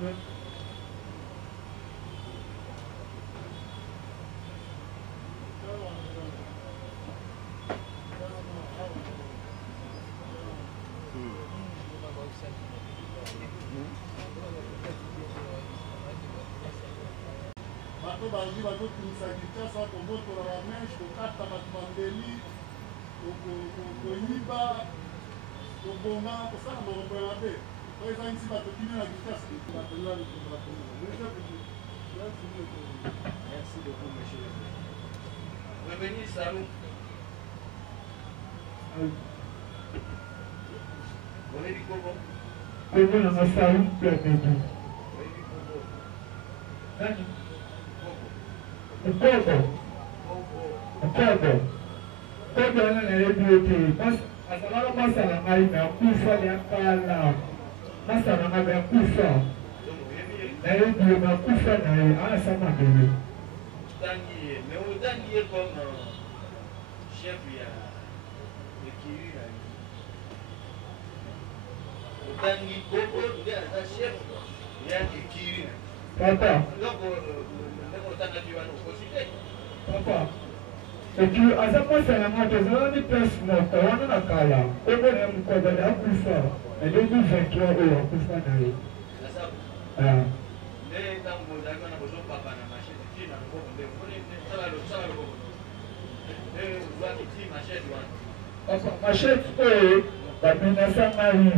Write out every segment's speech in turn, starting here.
Bangi bazotumisa Kinshasa kobotola bameshe kokata bato bandeli koyiba kobonga kosala makambo ya mabe po ezangisi bato kino na Kinshasa. Merci beaucoup, monsieur. Bienvenue, Salou. On est du Congo. Congo na masalu plein Kodo wana na yebi ote azalaka masala ngai na kufa liakala masala ngai na kufa na yebi na kufa na ye asa mabele Mais Otangi est comme chef ya Kiri. Otangi Congo nde aza chef ya Kiri. Papa. Papa. Et puis, à ce point, c'est la moitié de l'année place morte. On a la cala. On a un code de la Koufa. Et 2023, on a Koufa d'ailleurs. Papa, machette, oui. La menace à Marie.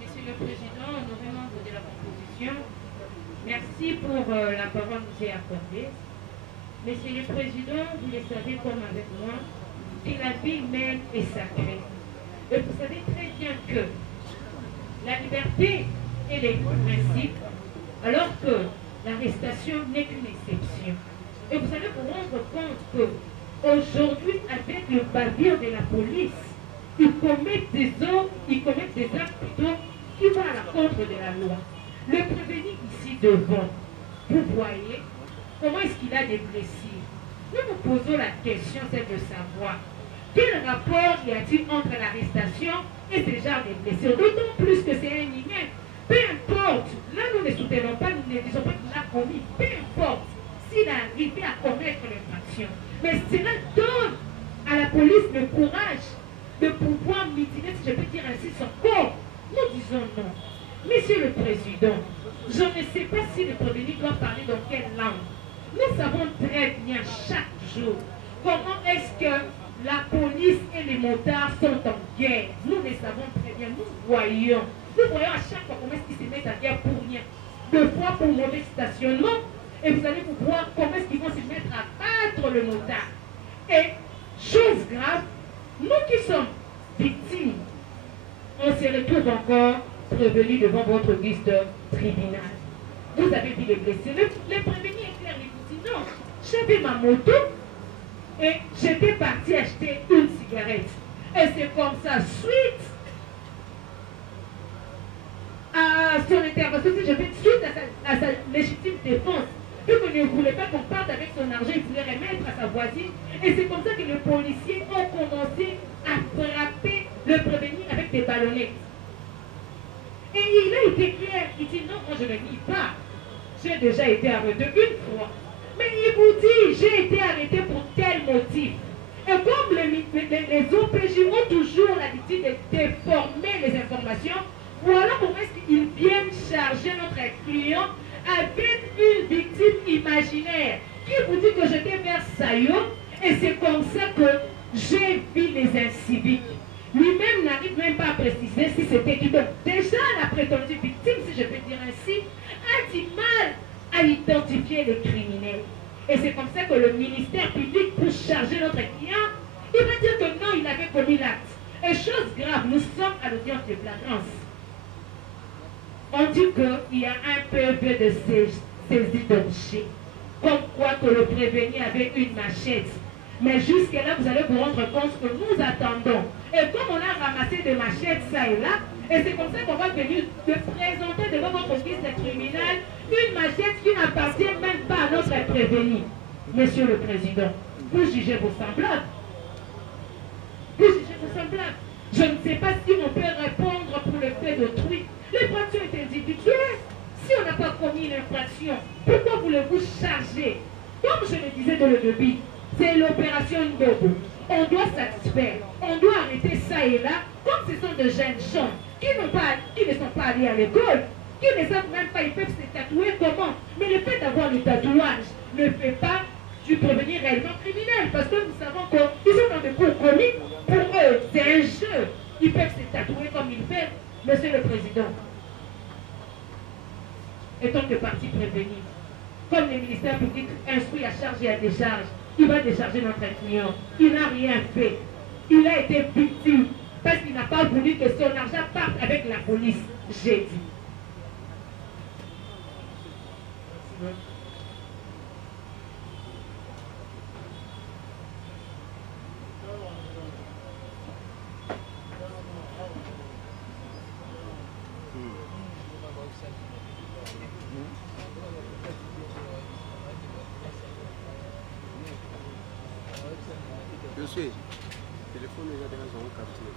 Monsieur le Président, honoré membre de la composition, merci pour la parole que vous avez accordée. Monsieur le Président, vous le savez comme avec moi, que la vie même est sacrée. Et vous savez très bien que la liberté est le principe, alors que l'arrestation n'est qu'une exception. Et vous savez vous rendre compte qu'aujourd'hui, avec le bavure de la police, ils commettent des actes plutôt qui vont à l'encontre de la loi. Le prévenu ici devant, vous voyez comment est-ce qu'il a des blessures. Nous nous posons la question, c'est de savoir quel rapport y a-t-il entre l'arrestation et ce genre de blessures, d'autant plus que c'est un humain. Peu importe, là nous ne soutenons pas, nous ne disons pas qu'il a commis, peu importe s'il a arrivé à commettre l'infraction. Mais cela donne à la police le courage de pouvoir mutiler, si je peux dire ainsi, son corps. Nous disons non. Monsieur le Président, je ne sais pas si le prévenu doit parler dans quelle langue. Nous savons très bien chaque jour comment est-ce que la police et les motards sont en guerre. Nous le savons très bien, nous voyons à chaque fois comment est-ce qu'ils se mettent en guerre pour rien. Deux fois pour mauvais stationnement, et vous allez vous voir comment est-ce qu'ils vont se mettre à battre le motard. Et, chose grave, nous qui sommes victimes, on se retrouve encore prévenus devant votre guise de tribunal. Vous avez vu les blessés. Les prévenus éclairent les dit non, j'avais ma moto et j'étais parti acheter une cigarette. Et c'est comme ça, suite à son intervention, si je fais suite à sa légitime défense, vu qu'il ne voulait pas qu'on parte avec son argent, il voulait remettre à sa voisine. Et c'est comme ça que les policiers ont commencé à frapper le prévenu avec des ballonnettes. Et il a été clair, il dit non, moi je ne nie pas. J'ai déjà été arrêté une fois. Mais il vous dit, j'ai été arrêté pour tel motif. Et comme les OPJ ont toujours l'habitude de déformer les informations, voilà pourquoi ils viennent charger notre client avec une victime imaginaire qui vous dit que j'étais vers Sayo et c'est comme ça que j'ai vu les inciviques. Lui-même n'arrive même pas à préciser si c'était qui. Donc déjà la prétendue victime, si je peux dire ainsi, a du mal à identifier les criminels. Et c'est comme ça que le ministère public, pour charger notre client, il va dire que non, il avait commis l'acte. Et chose grave, nous sommes à l'audience de flagrance. On dit qu'il y a un PV de saisie d'objet. Comme quoi que le prévenu avait une machette. Mais jusqu'à là, vous allez vous rendre compte que nous attendons. Et comme on a ramassé des machettes ça et là, et c'est comme ça qu'on va venir de présenter devant votre office criminel une machette qui n'appartient même pas à notre prévenu. Monsieur le Président, vous jugez vos semblables. Vous jugez vos semblables. Je ne sais pas si on peut répondre pour le fait d'autrui. L'infraction est individuelle. Si on n'a pas commis l'infraction, pourquoi voulez-vous charger? Comme je le disais dans le début, c'est l'opération Bobo. On doit satisfaire, on doit arrêter ça et là, comme ce sont de jeunes gens qui ne sont pas allés à l'école, qui ne savent même pas, ils peuvent se tatouer comment. Mais le fait d'avoir le tatouage ne fait pas du prévenir réellement criminel, parce que nous savons qu'ils sont dans des cours commis, pour eux, c'est un jeu. Ils peuvent se tatouer comme ils veulent. Monsieur le Président, étant de partie prévenue, comme le ministère public instruit à charge et à décharge, il va décharger notre client. Il n'a rien fait. Il a été victime parce qu'il n'a pas voulu que son argent parte avec la police. J'ai dit. Monsieur, téléphone est dans son quartier.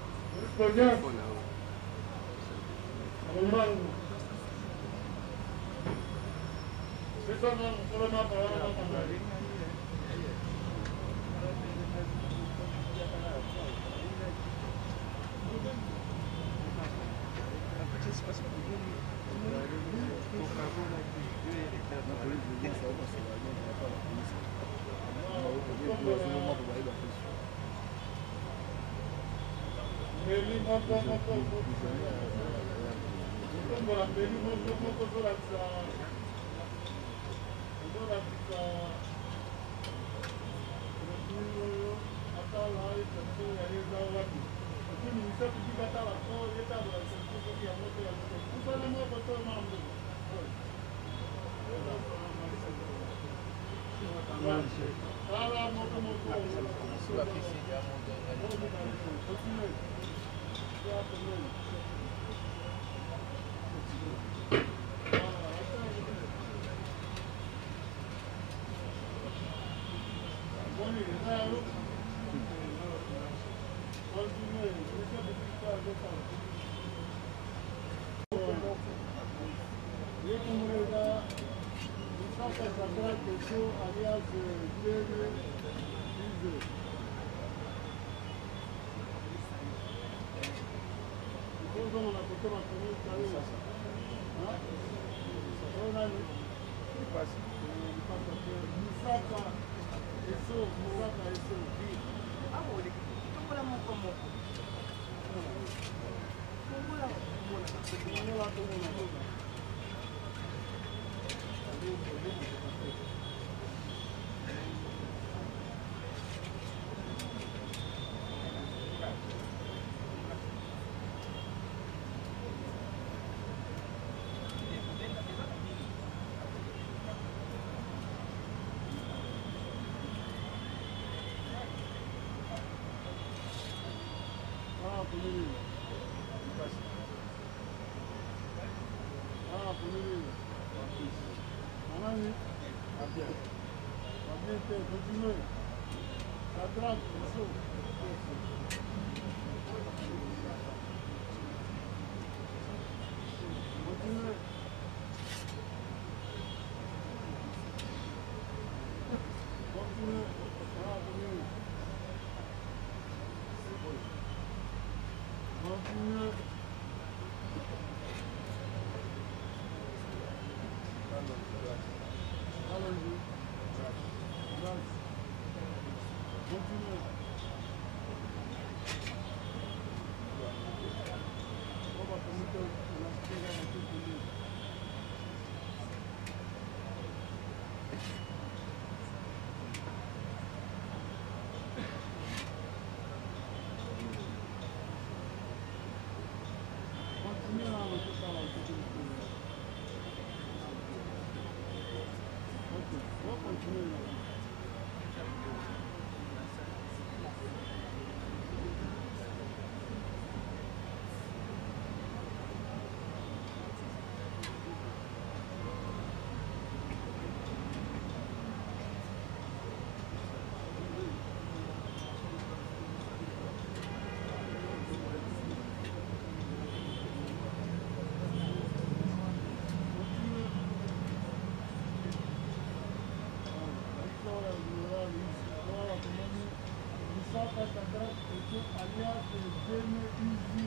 alias Jene Easy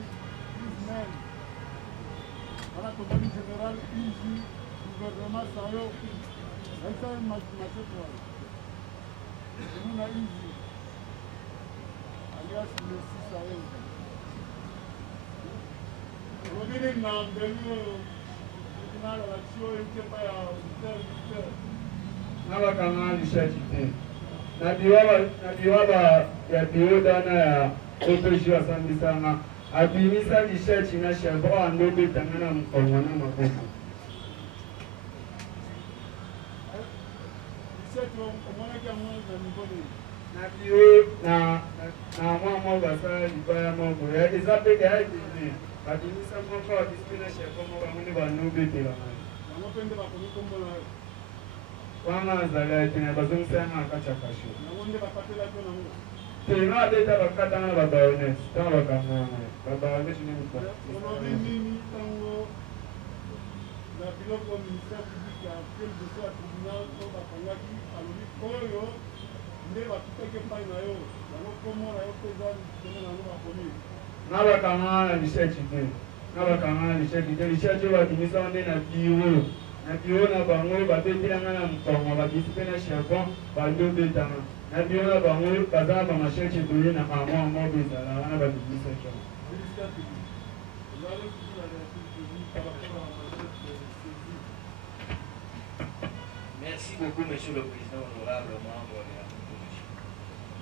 Ismail. Voilà comment le général Easy, gouvernement Sayo, elle fait une machette. Nous, on a Easy, alias le 6 Sayo. On dit que dans le tribunal, l'action n'était pas à 8h. Nabakanga lishachite nabiwaba ya biodana ya otoshi wasambisanga abimisa lishachi na shabo andobe tangana mkongo na maboko nabiwe na mwa basa libaya moko ya ezape de haidini abimisa moko abisina shabo moko amune bandobe telanga Wanga zalete bazungusanga akachakasho. Tena adeta bakatana babaones, tana bakamana. Babaones ni mtu. Nini tango na biloko ministère public ya quel dossier tribunal to bakangaki aluli koyo nde bakuteke pai na yo. Yango komo na yo peza tena na no bakoni. Na bakamana lishechite. Na bakamana lishechite lishecho bakimisa nde na biwo. Na biona bango babetelanga na mkongo babisipe na charbon badobetanga na biona bango baza ba masheche doye na amwa mobe zala wana babisa cho Merci beaucoup, Monsieur le Président, honorable membre de la commission.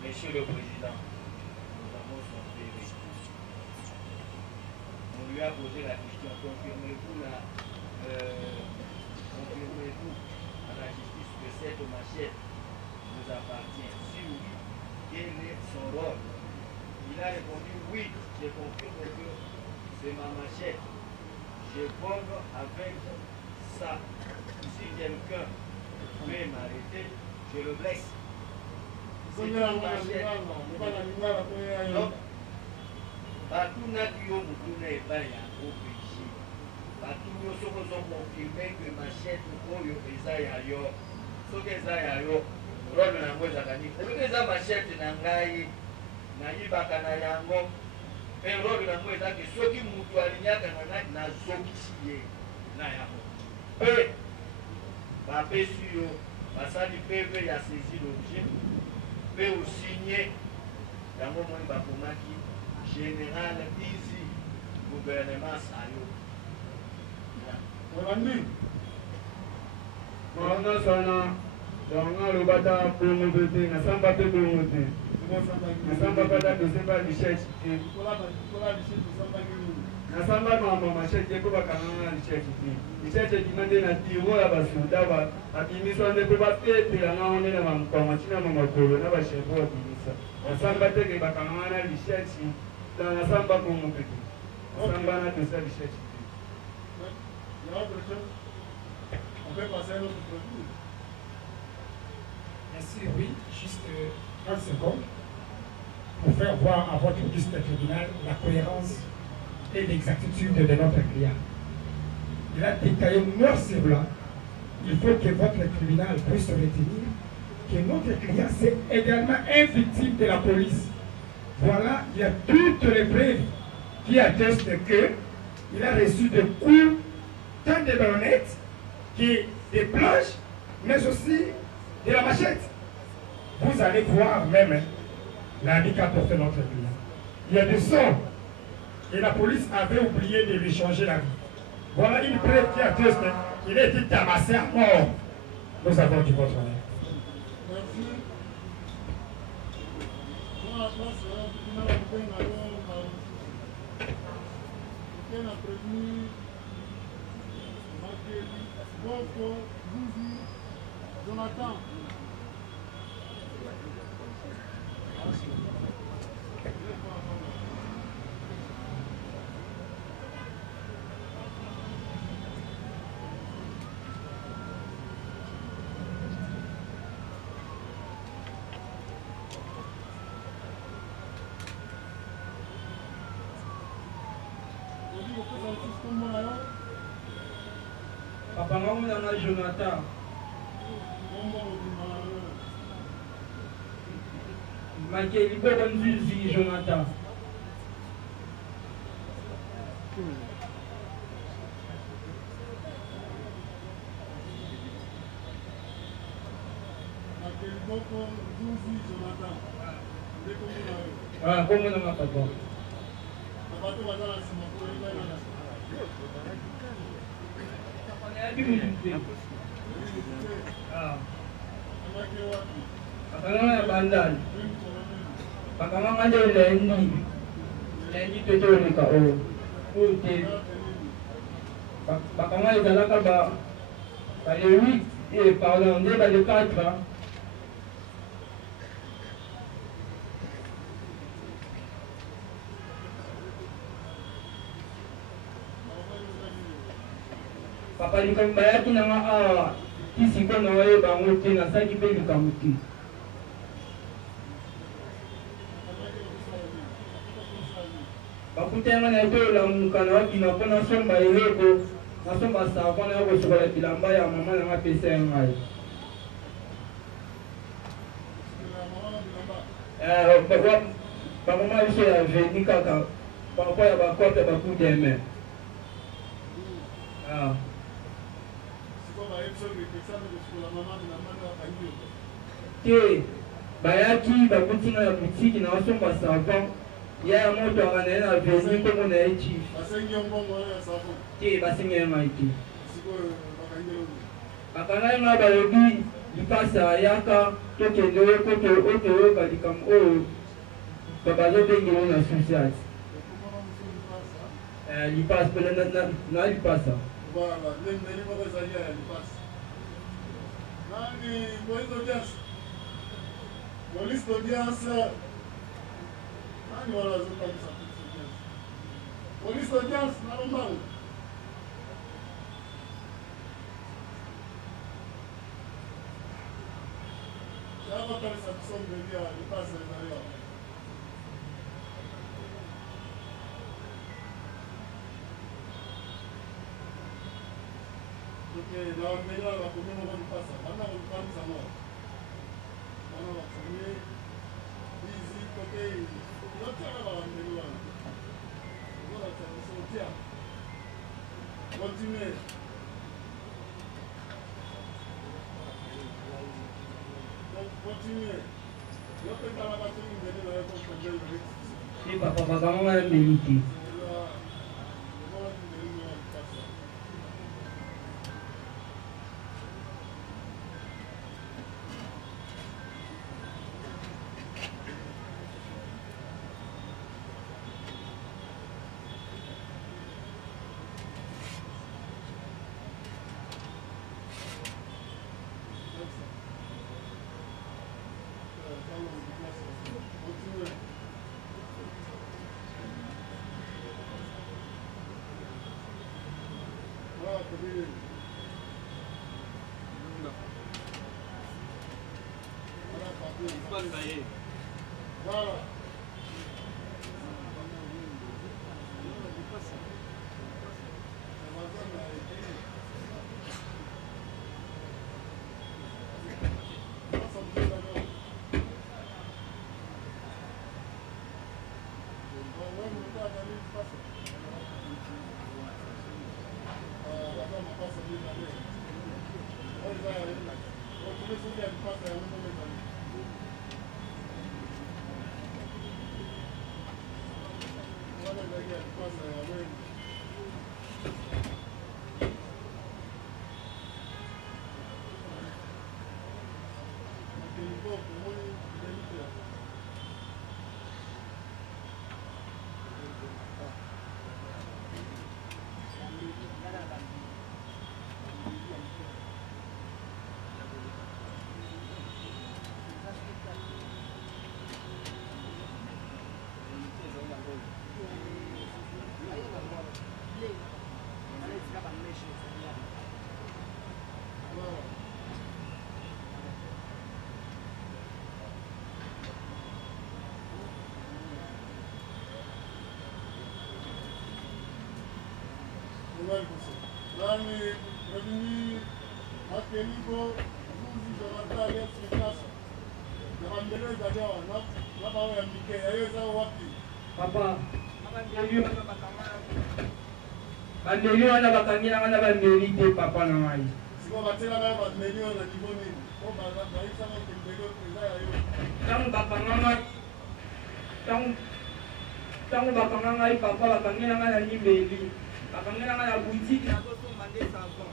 Monsieur le Président, nous avons son TV. On lui a posé la question, confirmez-vous confirmez-vous à la justice que cette machette nous appartient? Si oui, quel est son rôle? Il a répondu oui, je confirme que c'est ma machette. Je vole avec ça. Si quelqu'un veut m'arrêter, je le blesse. C'est une machette. Donc, Batuna Kyo Mutuna et Baya au péché. Batuna Sokozo confirmé que machette Oyo Ezaya Yo. Ce que Ezaya Yo, Rome na Mweza Gani. Pour que ça machette Nangai, Naïbaka na Yango, mais Rome na Mweza que ceux qui moutou alignaka na Zokisie na Yango. Peu, Babé Suyo, Basali PV a saisi l'objet, peut signer Yango Moni Bakomaki. Général Easy, gouvernement Sayo. Mwana sana danga lobata bongo bete na samba te bongo te na samba kata de samba licheche na samba mama machete ko bakanga licheche licheche kimande na tiro ya basuda ba abimiso nde ko batete la ngone na mamkongo china mama kolo na bashebo abimisa na samba te ke bakanga na licheche dans la samba bongo bete samba na de samba licheche. Il y a autre chose. On peut passer à notre produit. Merci, oui, juste 30 secondes pour faire voir à votre liste tribunal la cohérence et l'exactitude de notre client. Il a détaillé noir sur blanc. Il faut que votre tribunal puisse retenir que notre client c'est également un victime de la police. Voilà, il y a toutes les preuves qui attestent qu'il a reçu des coups, tant de baïonnettes, des planches, mais aussi de la machette. Vous allez voir même l'handicap porté notre client. Il y a des sons et la police avait oublié de lui changer la vie. Voilà une preuve qui atteste qu'il a été tabassé à mort. Nous avons du votre honneur. Merci. Moi, la place, on a prévenu Boko, Bouzi, Jonathan. Papa Ngamou Jonathan. Makeli Boko Nzuzi Jonathan. Makeli Boko Nzuzi Jonathan. Ah, como não papa? Abato bazala sima ko ina na. Ah. Makeli wapi? Pakanga ya bandali. Pakanga ndio lendi. Lendi toto ni ka o. Ute. Pakanga ezalaka ba le 8 et pardon, on est le 4. Papa likambo bayaki nanga awa ti siko na oyo bango te nasalaki mpe likambo te. Bakutanga na ete olamuka na wabima mpo nasomba eloko nasomba savon na yo kosokola bilamba ya mama nanga pesa ya ngai. Bamama biso ya veni kaka paraport ya bakope ya bacoup de main. Te bayaki bakutinga ya butiki na wasomba savon ya moto akanaye na veni nkombo na ye chief te basengi ye ngai te bakangai ngai balobi lipasa ayaka tokende oyo koto otoyoka likambo oyo bazobengelo na susiate lipasa pele na lipasa. Voilà, les mauvais alliés, ils passent. Nani, police d'audience. Nani, voilà, je parle ça. Police d'audience, normal. Ça va faire ça, qui sont venus à il passe derrière. Na wamenya wakumema kwa mpasa wana wakupanza moja wana wakumye hizi tokei yote wana wamenya wana sautia continue yote kama watu wengine na wako kwa mbele ni papa kama ya miliki. Voilà. Nani revenu Makeligo Zuzi Jonathan alias Kinshasa na maendeleo ya dawa na Papa, bandeli wana bakangira wana bandeli te papa na ngai. Tangu bakanga ngai papa bakangira ngai na nimeli. Bakangira ngai na boutique na koso mande savon.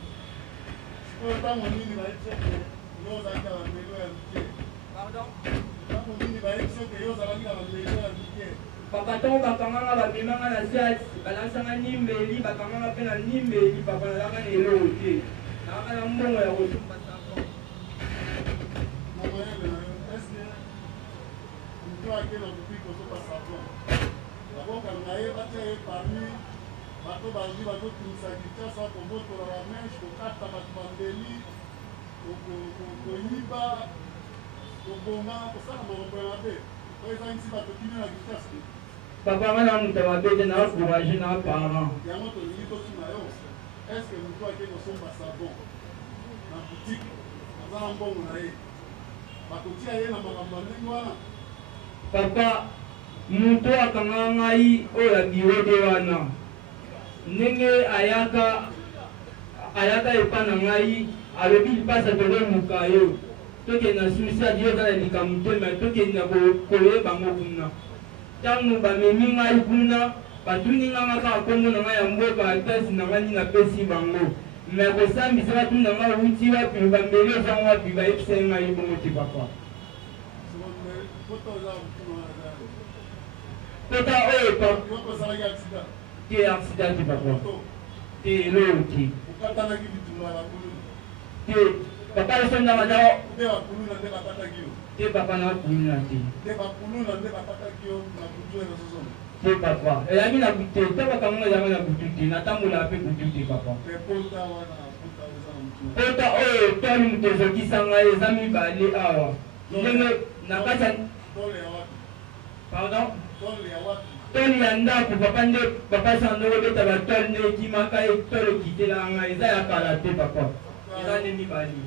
Pardon? Papa tango bakanga nga bamemanga na siasi balansanga nimbeli bakanga nga pe na nimbeli papa nalaka na eloko te nalaka na mbongo ya kotumba savon. Papa, on a un travail de notre courage, nos parents. Est-ce que nous croyons que nous sommes savons dans la boutique, nous avons un bon moyen. Papa, muto akanga ngai oya biwede wana. Ndenge ayaka epana ngai alobi lipasa tolo mukayo. Toke na suicide yo kala likamutema toke na koye bango kuna. Tangu bamemi ngai kuna batuni nga kaka kongo na ngai ya mboka atasi na ngai na pesi bango. Me kosambisa batu na ngai uti wapi bambeli ozango wapi bayebisa ngai bongo te papa. Kota oyo papa. Te accident te papa. Te loro te. Te papa le sonda madao. Te papa na kuluna te. Te papa. Elami na bute. Te papa mo elami na bute. Na tambola pe bute papa. Kota oyo toni mutezoki sanga ezami bale awa. Ndenge nakasa. Pardon? Toni ya ndako papa nde papa sandoko beta batoli nde ekimaka etolo kitela nga eza ya kala te papa. Eza nde mibali.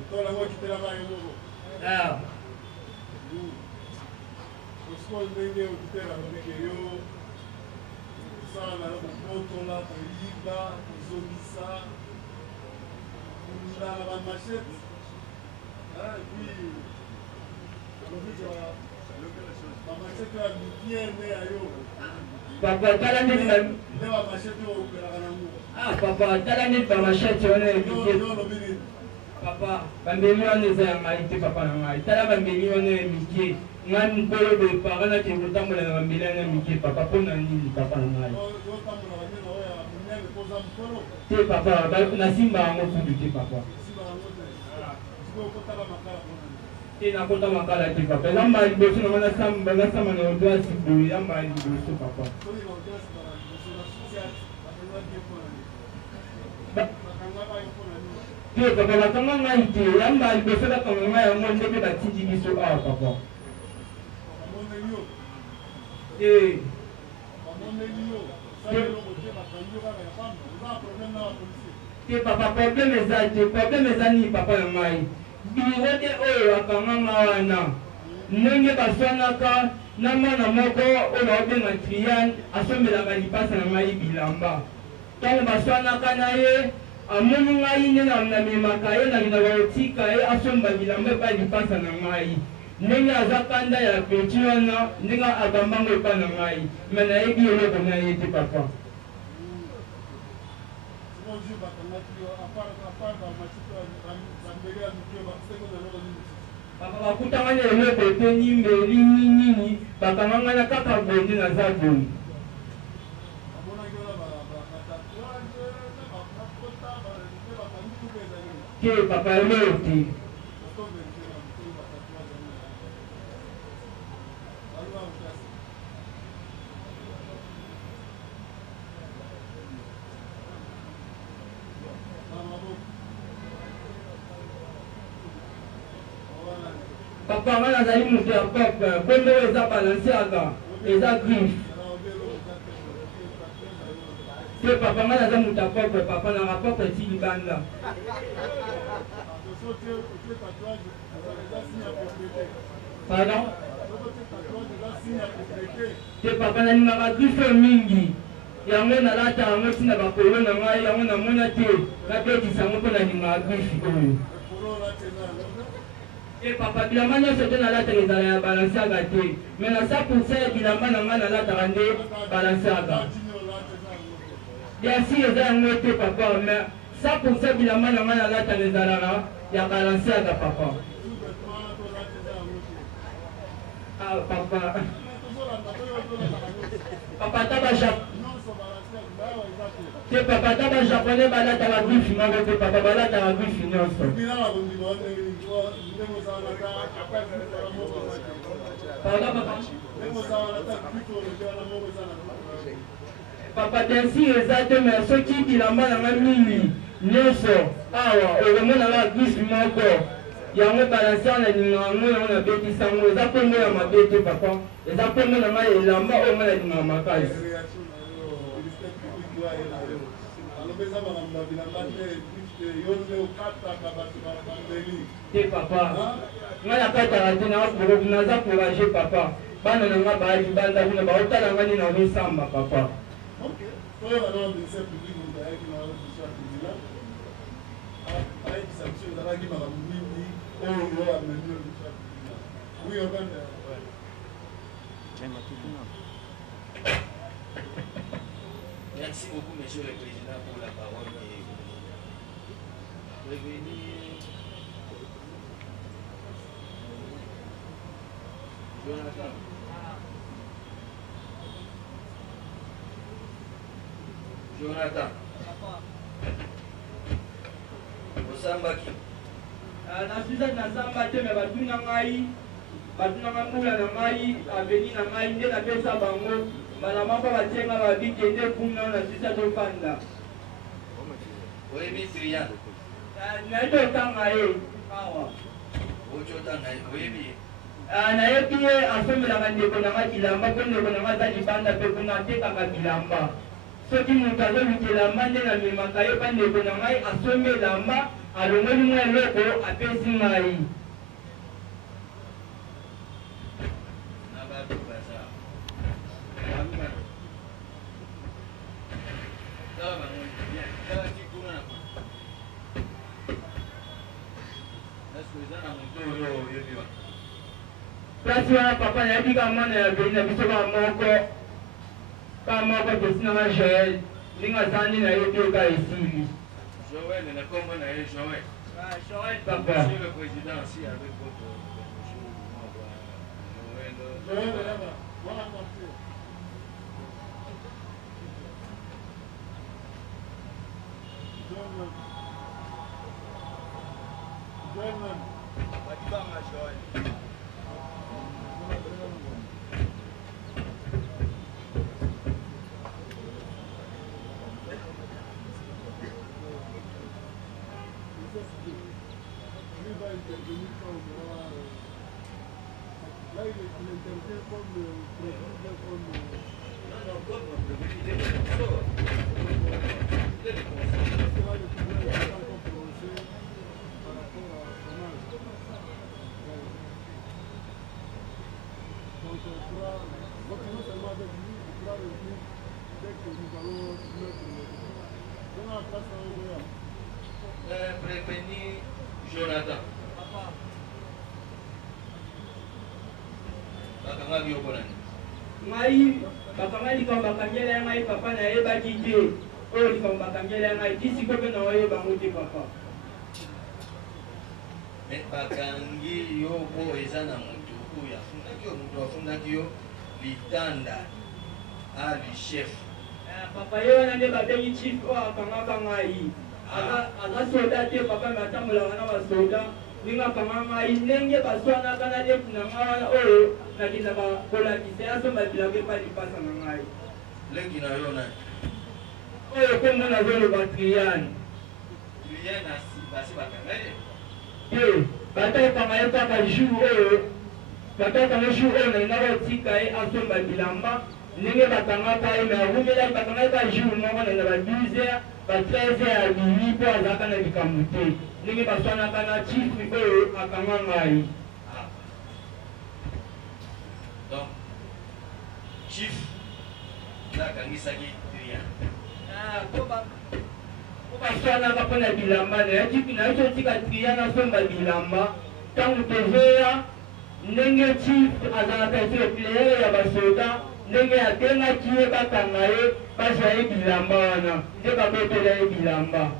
Papa, tala nde papa, tala nde ba machete wana ebike. Papa, bambeli wana eza ya ngai te papa na ngai. Tala bambeli wana ya mike. Ngai mokolo boye paka na te kotambola na bambeli wana ya mike papa mpo na nini papa na ngai. Te papa, nasimba yango kudu te papa. Te nakota makala te papa. Yamba liboso na mana samba na odoa siboye yamba liboso papa. Te papa bakanga ngai te yamba liboso bakanga ngai yango ndenge batindi biso awa papa. Te papa problème eza nini papa na ngai. Biwede oyo bakanganga wana ndenge baswanaka na mwana moko oyo babenga Trian asombelaka lipasa na ngai bilamba. Ntango baswanaka na ye amoni ngai nde namemaka ye nakenda baotika ye asomba bilamba epa lipasa na ngai. Ndenge aza kanda ya peti wana ndenge agambango epa na ngai me nayebi eloko na ye te papa. Papa bakutanga na eloko te nimbeli nini bakanganga na kaka bonde naza boye. Te papa eloko te. Papa wana azali moto ya peuple bongo eza balansiaka eza griffe. Te papa nga naza moto ya peuple papa na rapeuple ti libanda. Pardon? te papa nalingaka grife mingi yango nalata yango ntina bakolo na ngai yango namona te nabetisa yango mpo nalingaka grife oyo te papa bilamba nyonso te nalataka ezala ya balanseaka te me na 100% ya bilamba na ngai nalataka nde balanseaka biasi eza yango te papa me 100% bilamba na ngai nalataka ezalaka ya balanseaka papa papa papa taba te papa taba japonais balataka grife moko te papa balataka grife nyonso papa densi eza te me soki bilamba na ngai mingi nyonso awa okomonaka grife moko yango balanse wana lingaka ngo yango nabetisa ngo eza mpongo ya mabe te papa eza mpongo na ngai elamba oyo ngai nalingaka makasi te papa ngai nakataka te naza courage papa bana na ngai baali banda kuna baotala ngai nini nazosamba papa Merci beaucoup, Monsieur le Président, pour la parole. Jonathan. Jonathan. Osambaki. Nasuza nasamba te me batuna ngai mbula na ngai aveni na ngai nde napesa bango bana moko batienga babike nde kuna nasuza tofanda oyebi Trian nayebi otanga ye awa oki otanga ye oyebi ye nayebi ye asomelaka ndeko na ngai bilamba mpo ndeko na ngai aza libanda mpe kuna atekaka bilamba soki moto azoluka elamba nde namemaka ye mpa ndeko na ngai asombi elamba alongoli mwa eloko apesi ngai place wana papa nayebi ka mwana ya veli na biso ka moko tosinanga Joël ndenge azandi nayebi oka esili Joël, na kombo na ye Joël. Joël papa. Monsieur le Président, si avec votre Joël. Prévenir Jonathan. ngai bakanga likambo bakangela ya ngai papa nayebaki te oyo likambo bakangela ya ngai ti sikoyo mpe na oyebango te papa me bakangi yo mpo eza na moto oyo afundaki yo moto afundaki yo litanda ali chef papa ye wana nde babengi chief oyo akangaka ngai aza soda te papa me atambolaka na basoda ndenge akanga ngai ndenge baswanaka na lefu na ngai wana oyo nakendaka kolakisa yasomba bilanga epa lipasa na ngai lengi na yo nani oyo kombo nazoloba Triane basi bakanga ye te batokanga ye kaka jour oyo batokanga jour oyo nalingaka kotika ye asomba bilamba ndenge bakangaka ye me arumelaki bakangaki ka jour moko nalinga ba 12 heures ba 13 heures ya bimi mpo azalaka na likambo te ndenge baswanaka na chief oyo akanga ngai donc chief nakangisaki rien. Okaswanaka mpona bilamba nayosotika tria nasomba bilamba ntango tozoya ndenge chief azalaka eseplayer ya basoda ndenge atengaki ye bakanga ye bazwa ye bilamba wana nde babotoli ye bilamba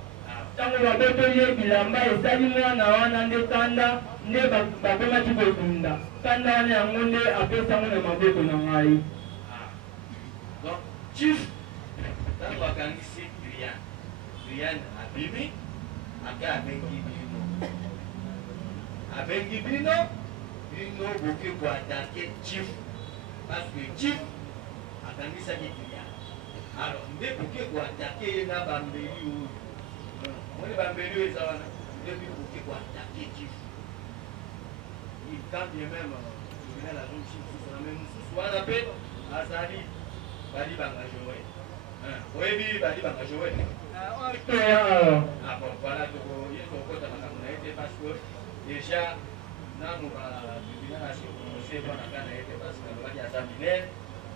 ntango babotoli ye bilamba esali mwana wana nde kanda nde bakomaki kobunda kanda wana yango nde apesango na maboko na ngai. Donc chief ntango akangisi Brian abimi aka abengi bino boke koatake chief parce que chief akangisaki Brian. Alors nde boke koatake ye na bambeli oyo moni bambeli oyo eza wana nde bino boke koatake chief. Quand bien même tribunal azongi mosusu na meme mosusu wana mpe azali bali bangajowe oyebi bali bangajowe. Ah bon, voilà, il faut que tu parce que déjà, nous avons commencé par la parce que nous avons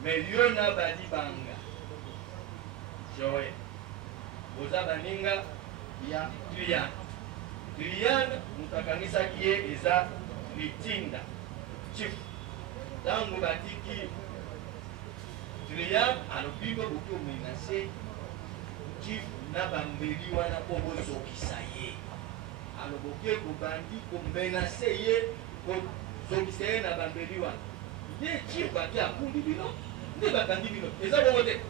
mais il y a badi banga. Joël. Vous avez ninga, il y a Trian. Trian, nous avons mis ça qui est Eza Litinda. Chief. Dans nous avons dit que Trian, alors, il faut que vous menacez. Chief. Na bambeli wana po bozokisa ye aloboke kobandi komenase ye kozokisa ye na bambeli wana ye chief baki akundi bino nde bakangi bino eza bongo te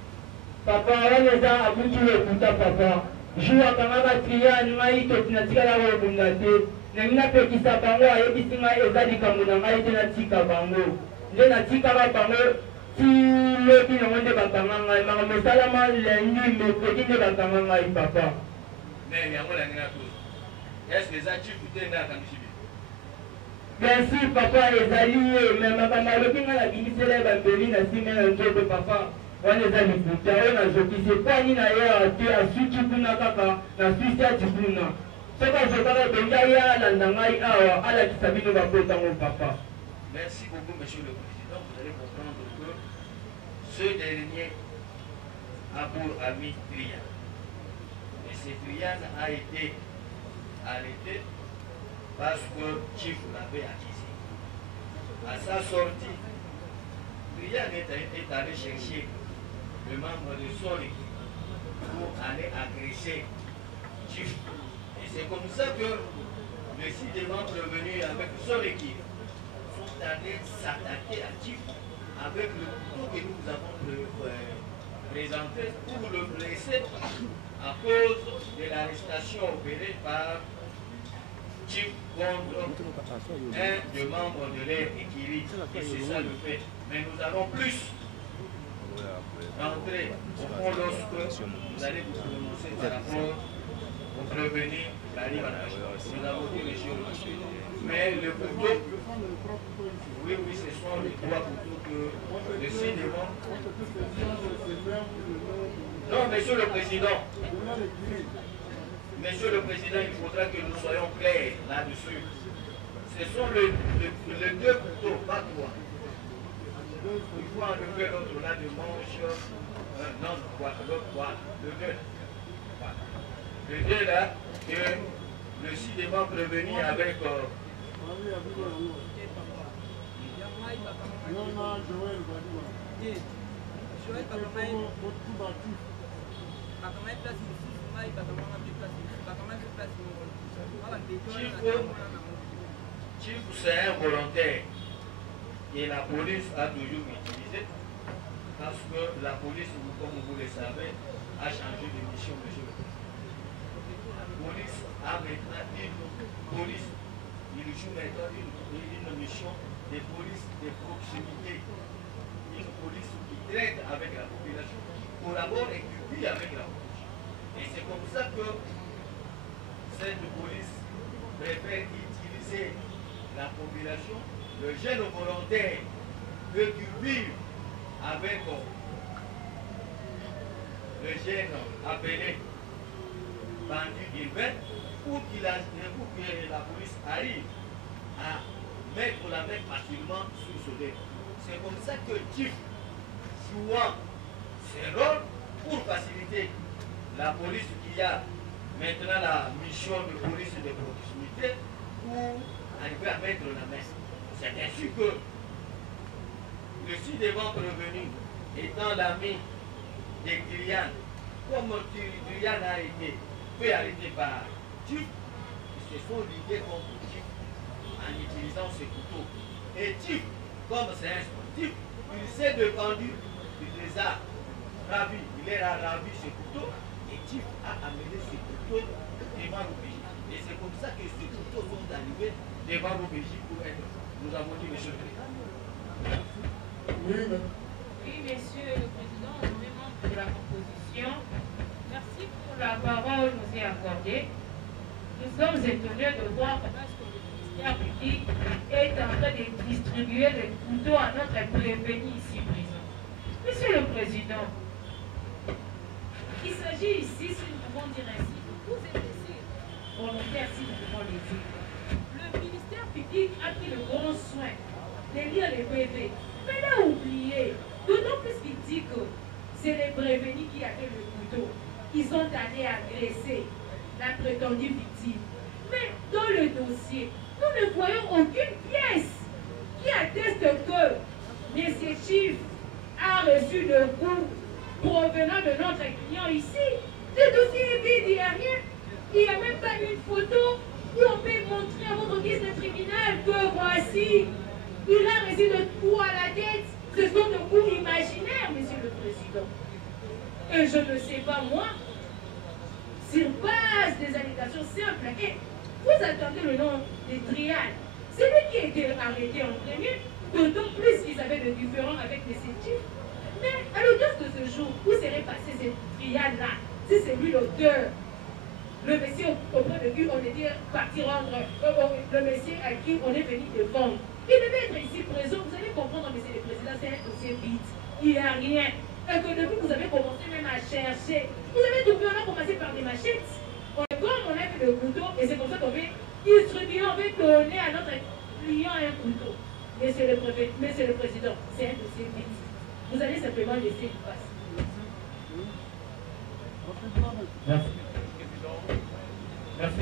papa wana eza abuki lokuta papa jour akangaka trian ngai totinatikala kobunda te nangi napekisa bango ayebisi ngai eza likambo na ngai te natika bango nde natikaka bango lobi nango nde bakanga ngai makambo esalama lendi mercredi nde bakanga ngai papa. Mais yango langi na tous est-ce que eza chief te nde akangisi bino? Bien sûr papa ezali ye me makambo alobi ngai nabimisela ye bambeli na nsima na nzoto papa wana eza liputa oyo nazokisi epwani na ye ate asuki kuna kaka na swisi ati kuna soki azokaka ebenge aye alanda ngai awa alakisa bino bakotango papa. Merci beaucoup monsieur le président, vous allez comprendre que ce dernier a pour ami Trian. Et ce Trian a été arrêté parce que Chief l'avait accusé. À sa sortie, Trian est allé chercher le membre de son équipe pour aller agresser Chief. Et c'est comme ça que les 6 membres venus avec son équipe sont allés s'attaquer à Chief avec le couteau que nous avons présenté pour le blesser à cause de l'arrestation opérée par Chief contre un des membres de l'air équilibre. Et c'est ça le fait. Mais nous allons plus entrer au fond lorsque vous allez vous prononcer par rapport au prévenu Bali Bangajowe. Nous avons dit les choses. Mais le couteau, oui, ce sont les 3 couteaux que le cinéma. Non, monsieur le président. Monsieur le président, il faudra que nous soyons clairs là-dessus. Ce sont les 2 couteaux, pas 3. Il faut enlever l'autre là de manche. Non, l'autre, le 2. Le 2 là, que le cinéma prévenu avec. Chief, c'est un volontaire et la police a toujours utilisé parce que la police, comme vous le savez, a changé de mission, monsieur le président. La police a maintenant il joue maintenant une mission de police de proximité, une police qui traite avec la population, qui collabore et qui vit avec la population. Et c'est comme ça que cette police préfère utiliser la population, le jeune volontaire veut qu'il vive avec le jeune appelé bandit urbain pour que la police arrive à mettre la main facilement sur ce dé. C'est comme ça que Chief jouant ses rôles pour faciliter la police qui a maintenant la mission de police de proximité pour arriver à mettre la main. C'est ainsi que je suis devant revenu, étant l'ami de Kylian, comme Kylian a été fait arrêter par Tif, ils se sont ligués contre Tif en utilisant ce couteau. Et Tif, comme c'est un sportif, il s'est défendu, il les a ravis, il leur a ravi ce couteau, et Tif a amené ce couteau devant l'OPJ. Et c'est comme ça que ces couteaux sont arrivés devant l'OPJ pour être. Nous avons dit, monsieur le Président. Oui, Monsieur le Président, au nom de la composition, merci pour la parole que vous avez accordée. Nous sommes étonnés de voir comment est-ce que le ministère public est en train de distribuer les couteaux à notre prévenu ici présent. Monsieur le Président, il s'agit ici, si nous pouvons dire ainsi, de tous et blessés volontaires, si nous pouvons les dire. Le ministère public a pris le grand soin de lire les PV. Mais là, oublié, d'autant plus qu'il dit que c'est les prévenus qui avaient le couteau. Ils sont allés agresser la prétendue victime. Mais dans le dossier, nous ne voyons aucune pièce qui atteste que M. Chief a reçu le coup provenant de notre client ici. Le dossier est vide, il n'y a rien. Il n'y a même pas une photo où on peut montrer à votre guise de tribunal que voici. Il a reçu le coup à la tête. Ce sont des coups imaginaires, Monsieur le Président. Et je ne sais pas, moi, sur base des allégations simples, et vous attendez le nom de Trial. C'est lui qui a été arrêté en premier, d'autant plus qu'ils avaient de différents avec les Chief. Mais à l'audience de ce jour, où serait passé cette Trial-là, si c'est lui l'auteur? Le monsieur auprès de qui on est dit partir rendre, le monsieur à qui on est venu défendre. Il devait être ici présent. Vous allez comprendre, monsieur le Président, c'est un dossier vide. Il n'y a rien. Et que depuis vous avez commencé même à chercher, vous avez trouvé, on a commencé par des machettes. Comme on a fait le couteau, et c'est comme ça qu'on veut distribuer, on veut donner à notre client un couteau. Monsieur le Président, c'est un dossier vide. Vous allez simplement laisser une passe. Merci. Merci.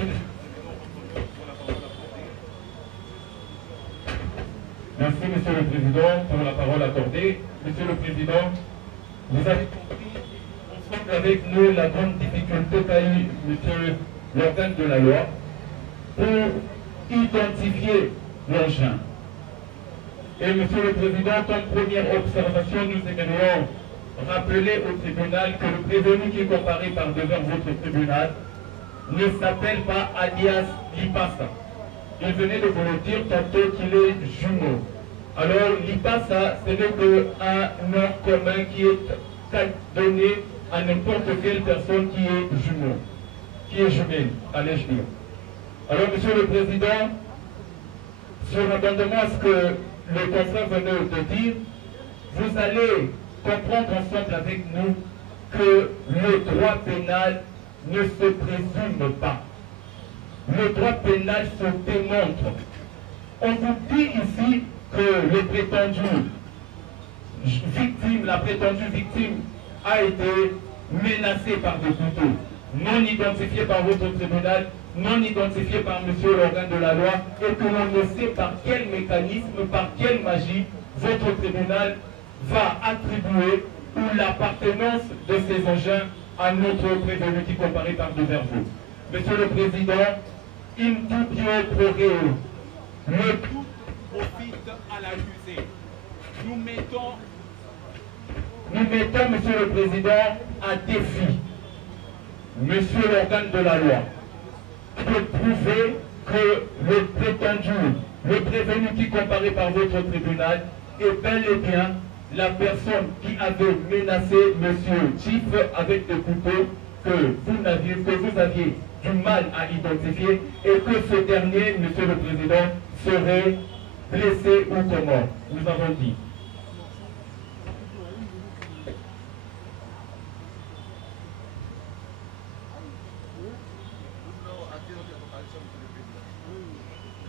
Merci, Monsieur le Président, pour la parole accordée. Monsieur le Président, vous avez compris ensemble avec nous la grande difficulté qu'a eu Monsieur l'organe de la loi pour identifier l'engin. Et Monsieur le Président, comme première observation, nous aimerions rappeler au tribunal que le prévenu qui est comparé par devant votre tribunal ne s'appelle pas alias Lipassa. Il venait de vous le dire tantôt qu'il est jumeau. Alors Lipassa, ce n'est qu'un nom commun qui est donné à n'importe quelle personne qui est jumeau, qui est jumelle, allais-je dire. Alors Monsieur le Président, sur l'amendement à ce que le confrère venait de dire, vous allez comprendre ensemble avec nous que le droit pénal ne se présume pas. Le droit pénal se démontre. On vous dit ici que le prétendu victime, la prétendue victime a été menacée par des couteaux, non identifiés par votre tribunal, non identifiés par monsieur l'organe de la loi, et que l'on ne sait par quel mécanisme, par quelle magie, votre tribunal va attribuer ou l'appartenance de ces engins à notre prévenu qui comparait par devers vous. Monsieur le Président, in dubio pro reo, le tout profite à l'accusé. Nous mettons, Monsieur le Président, à défi monsieur l'organe de la loi de prouver que le prétendu, le prévenu qui comparait par votre tribunal est bel et bien la personne qui avait menacé monsieur Chief avec des couteaux que vous aviez du mal à identifier et que ce dernier, Monsieur le Président, serait blessé ou comment. Nous avons dit.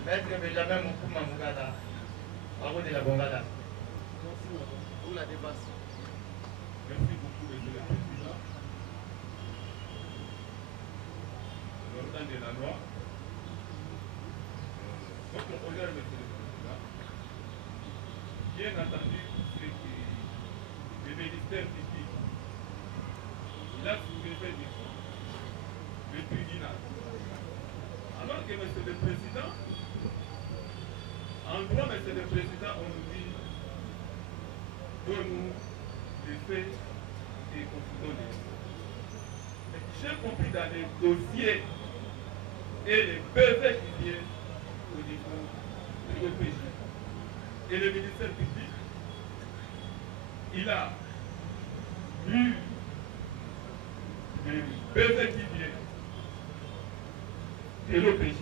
Maître Benjamin Moukouma Mougada, parole de la Bongada. Pour la dépasse. Monsieur le Président, l'ordre de la loi, votre honneur, Monsieur le Président, bien entendu, c'est que le ministère public, il a soulevé le tribunal. Alors que, Monsieur le Président, en droit, Monsieur le Président, on nous dit, donne-nous les faits et confondons les faits. J'ai compris dans les dossiers et les PV qui viennent au niveau de l'OPJ. Et le ministère public, il a lu les PV qui viennent de l'OPJ.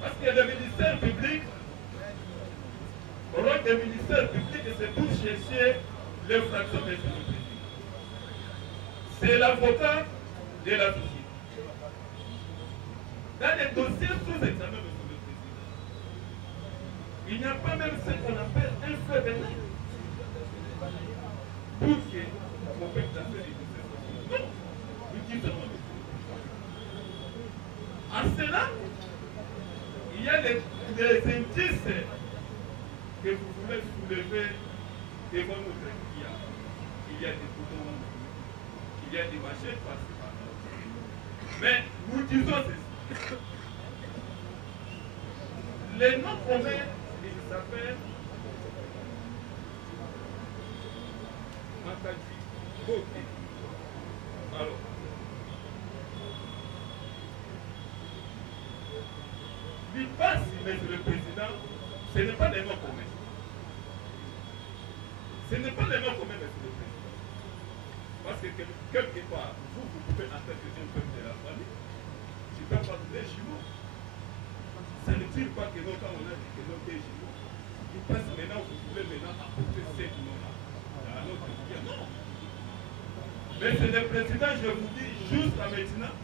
Parce que le ministère public, au rôle du ministère public, c'est pour chercher l'infraction de ce président. C'est l'avocat de la société. Dans les dossiers sous examen, monsieur le président, il n'y a pas même ce qu'on appelle un fait bénin pour qu'on puisse placer les dossiers. Non, nous disons non. À cela, il y a des indices que vous voulez soulever devant notre client. Il y a des boutons, il y a des machettes par-ci par-là. Mais nous disons ceci. Les noms communs, ils s'appellent Makati Boké. Alors, il passe, Monsieur le Président, ce n'est pas des noms communs. Ce n'est pas les noms communs, Monsieur le Président. Parce que quelque part, vous pouvez interpréter un peuple de la famille. Tu peux pas des jumeaux. Ça ne dit pas que nous, quand on a dit que nous sommes des jumeaux, il passe maintenant, vous pouvez maintenant apporter ces noms-là dans notre vie. Non. Monsieur le Président, je vous dis, jusqu'à maintenant,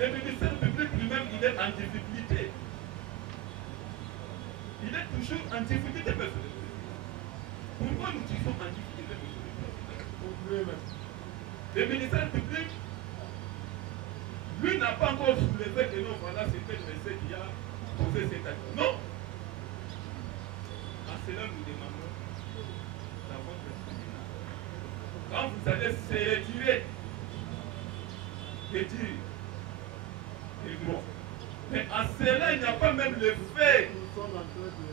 le ministère public lui-même, il est en difficulté. Il est toujours en difficulté, Monsieur le Président. Pourquoi nous disons en difficulté, Monsieur le Président? Le ministère public, lui n'a pas encore soulevé que non, voilà, c'était le monsieur qui a posé cet acte. Non! À cela, nous demandons dans votre tribunal. Quand vous allez se retirer et dire les droits, mais à cela, il n'y a pas même le fait. Nous sommes en train de.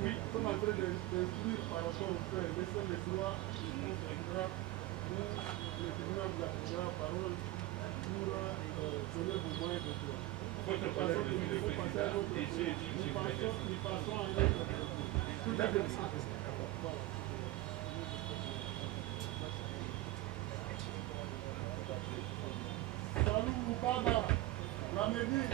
Oui, nous sommes en train d'instruire par rapport au fait. Laissez les droits, le tribunal vous accordera parole pour donner vos moyens de droit. Votre parole de le président. Nous passons à une autre. Tout à fait. Salut Baba, la mairie.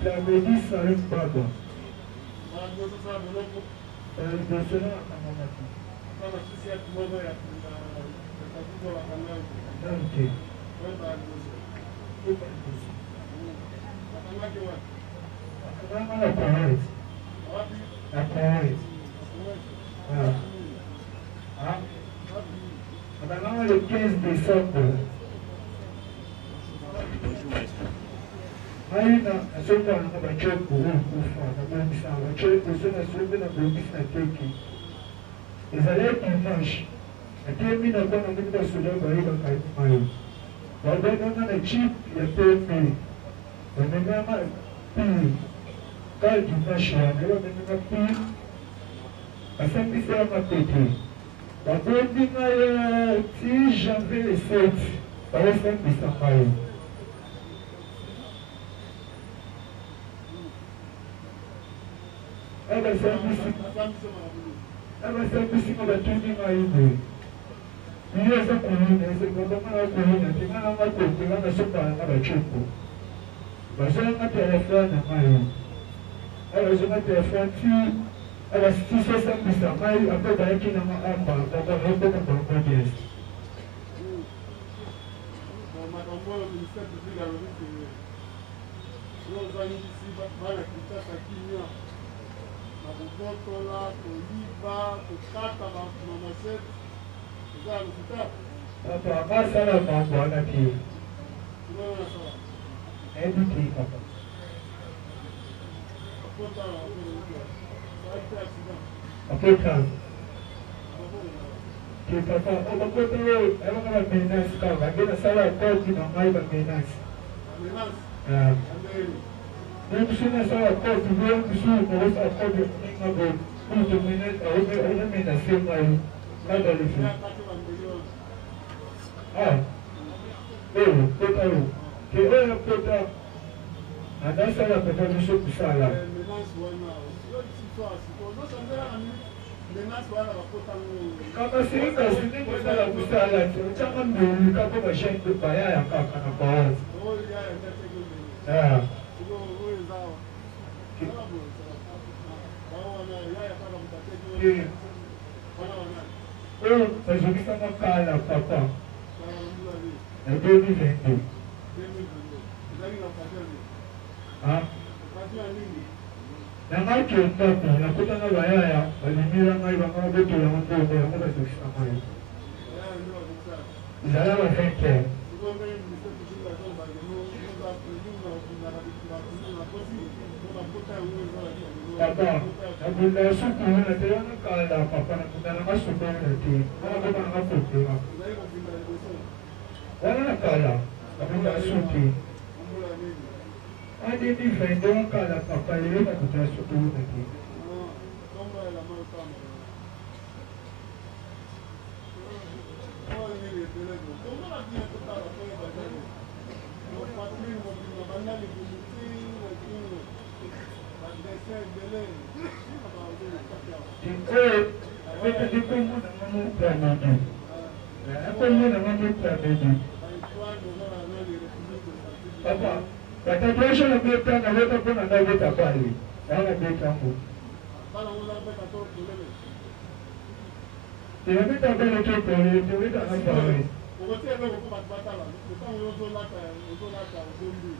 La mairie Salut Baba. Le 15 décembre. Aina asomba na bachoko kufa na bomisa bachoko sona sombe na bomisa teki ezale dimanche atemi na bana ndio soda baiba kai mayo wadana na chip ya pembe wamenama pi kai dimanche ya leo wamenama pi asambi sana matete babondi na 6 janvier 7 baosambi samayo. abasambisi nga batundi ngayibwe niyo eza kulina ezegondamana kulina tingana makoke bangasopana nga bacuku bazanga telefone ngayo abazonga telefone ti abasisosambisa ngayo ape bayakina nga amba babaokoka bakodesi makambo oyo ministère public alobi ke yo ozangisi bana kinshasa kimia na kobotola koyiba kokata bamasete eza ya lokuta papa ngasala mambo wana te nayebi te papa apota que papa obakoto oyo ebanga bamenase kaka bage nasala koti na ngai bamenase même si nasala koti bie bisu nakosa koti ninga bo ozomenase ngai nadalefe oyo pota oyo ke oyo pota nadasala papa biso kosala kaka sirika sini kosala kosala te otyanga mbeli kako bashenge bayaya kaka na baozi oyo bazokisanga kala papa na 2022 nangai kentako nakutana bayaya balimira ngai banga babotola maboko yango bazokisa ngai ezala bafete papa nakunda ya sukulu na te wana kala papa nakunda nanga sukulu na te wana boka nanga potema wana na kala nakunda ya suki adedi vende wakala papa lelo nakuta sukulu na te papa batatosha na beta na leta pona na beta pale naona beta ngo tena beta bele to pole to beta na pale okote ebe ko batala ko ta yo to lata zombi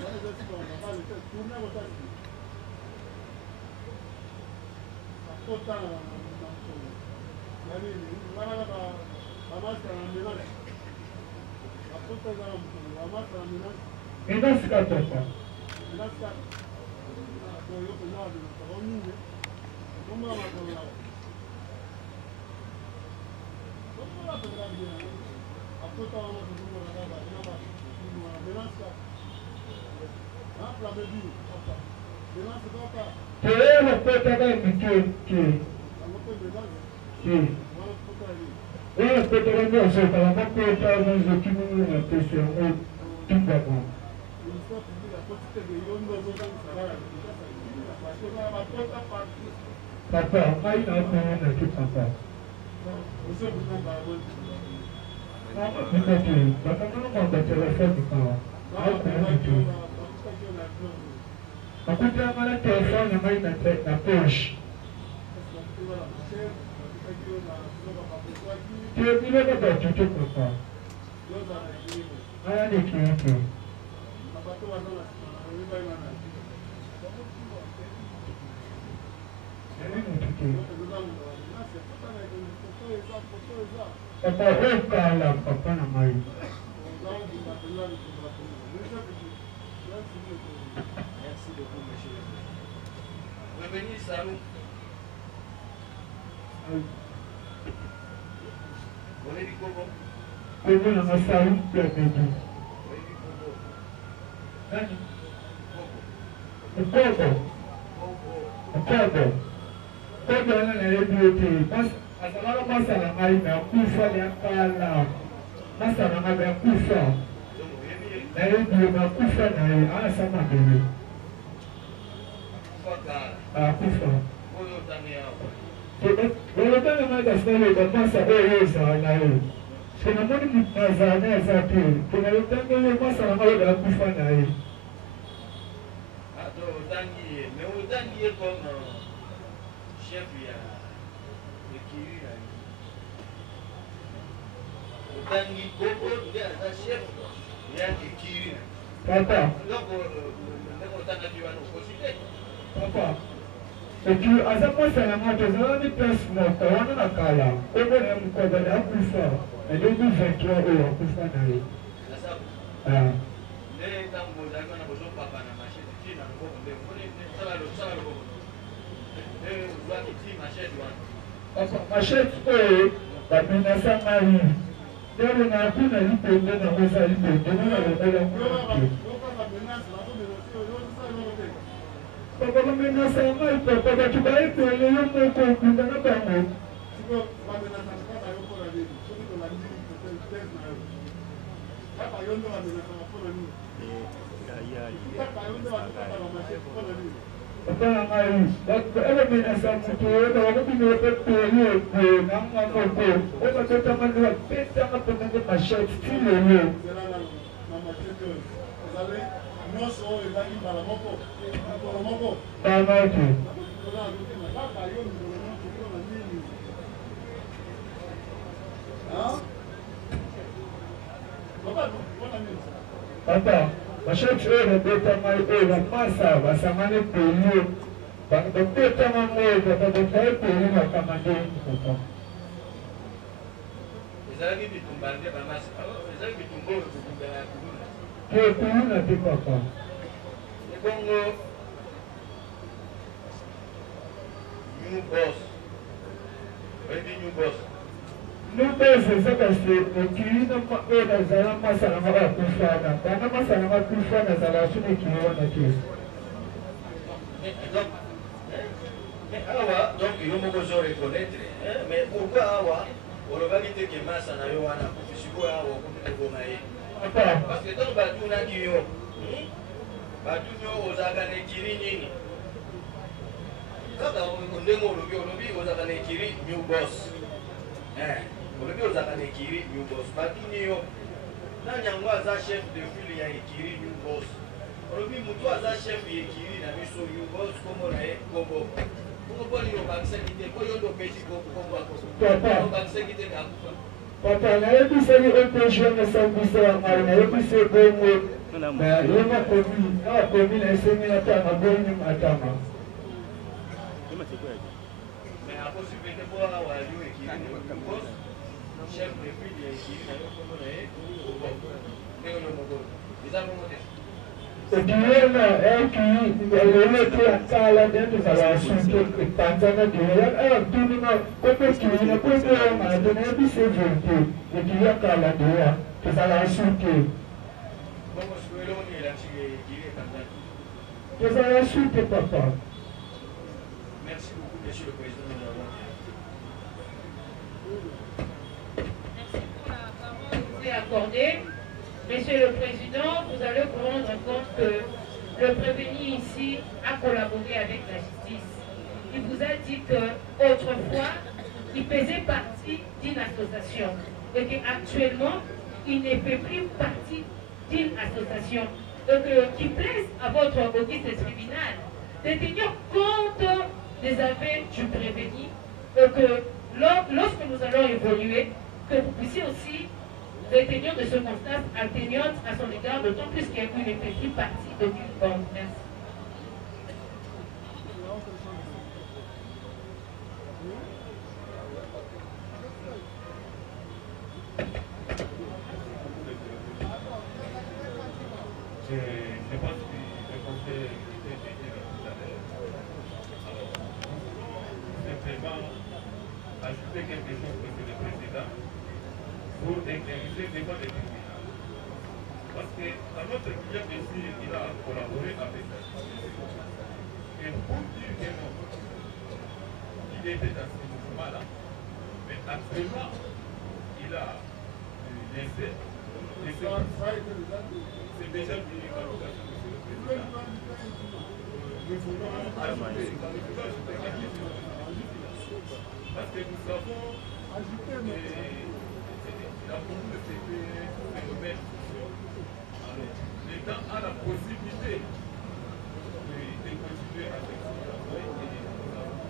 wana zesi ko na pale tourner ko tasi akota yani wana ba master na milana akota za master na milana Menas ka papa. Menas ka. So yo ko na de ko ni. Como la ko la. Como la ko la ni. Apota wa mo ko la ba ina ba. Menas ka. Ah, pra bebi. Papa. Menas ka papa. Tele mo pota ba mike ke. Amo ko de ba. Sim. Wala pota ni. Wala pota ba mo so para mo pota mo zo kimo na pesa o tumba ko. Papa, mai na ko na ki papa. Mama mimi baka no mo ba telefone ka. Ai ko ni tu. Akuta mala telefone mai na push. Ke bila ka ba tu papa. Aya ni ki. Papa, kala papa na mai. Merci beaucoup, monsieur. Revenez, Salou. On est du Congo. Congo na masalu plebedu. Nani? Ukogo. Kogo wana na yebi ete. Asalala masala ngai na kufa ya kala. Masala ngai ya kufa. Na yebi na kufa na ye. Ana sama bebe. Kufa. Olotanga kasitale bamasa oyo ezala na yo. Parce que namoni moto azala na eza te. Mpona lotanga oyo masa na oyo akufa na ye. Mais otangi ye comme chef ya ekiri na ye. Otangi koko nde aza chef ya ekiri na ye. Papa. Donc ndeko otangaki wana okosi te. Papa. Eki aza mwasa na moto ezala ni place moko wana na kala. Kombo na mkoba na akufa. Na 2023 oyo akufa na ye. Nde ntango ozalaki wana kozopapa na machete ti na loboko nde sala loboko nde ozwaki ti machete wana. Papa machete oyo bamenasa ngai. Ndelo na akuna liponde na moza liponde na lokola mkoba. Papa bamenasa ngai papa bato bayekwele yo moko okunda na bango. Papa na ngai bamenasa moto oyo bakobimela mpe peli ekwe nanga moko oyo batotamani bapetanga mpenanga machete ti lelo. Banaki. Papa, machete oyo babetanga oyo bamasa basangani peli babetanga moyo papa bataye peli bakama ndeni papa. Ezalaki bitumba nde bamasa ezalaki bitumba oyo kokumbela ya kuluna. Ke kuluna te papa. Ebongo new boss. Oyebi new boss. New boss eza kasi ekili oyo nazala masa nanga bakufana. Bana masa nanga kufa nazala suna ekili wana te. Awa donc yo moko ozo reconnaître mais pourquoi awa olobaki te ke masa na yo wana sikoyo awa okomi koboma ye. Parce que donc batunaki yo batuni yo ozalaka na ekiri nini kaka ndenge olobi ozalaka na ekiri new boss olobi ozalaka na ekiri new boss batuni yo nani yango aza chef de file ya ekiri new boss olobi motu aza chef ya ekiri na biso new boss kombo na ye kombo okoponi obakisaki te po yo nde opesi kombo akobakisaki te kakufa. Papa nayebisaki opesione sambisa ya ngai nayebisi bongo ye nakomi na esengi natanga boni matama. Mais akosi pete po awa yo ekiri new boss chef de file ya ekiri na yo kombo na ye ndenge yo moko eza bongo te. Diena ekilelete akala dentro da assunto panzana diena tuni na como kilina quando eu mando né bisevente e dia kala dia que sala assunto Como escuelo ni la chique panzana. que sala assunto papa. Merci beaucoup monsieur le président de la Merci pour la parole que vous avez accordée. Monsieur le Président, vous allez vous rendre compte que le prévenu ici a collaboré avec la justice. Il vous a dit qu'autrefois, il faisait partie d'une association et qu'actuellement, il ne fait plus partie d'une association. Donc, qu'il plaise à votre audience tribunal de tenir compte des affaires du prévenu et que lorsque nous allons évoluer, que vous puissiez aussi retenir de ce constat atténuante à son égard, d'autant plus qu'il ne fait plus partie d'aucune bande. Merci. Je pense que le conseil était tout à l'heure. Alors, simplement ajouter quelque chose que le président pour éclaircir devant les tribunaux. Parce que dans notre client ici, il a collaboré avec la justice. Et pour dire que non, il était dans ce mouvement-là, mais actuellement, il a laissé. C'est déjà fini par l'occasion de ce président. Nous voulons ajouter Parce que nous savons la beaucoup de ces phénomènes sociaux. Alors, l'État a la possibilité de continuer à faire son travail et nous avons.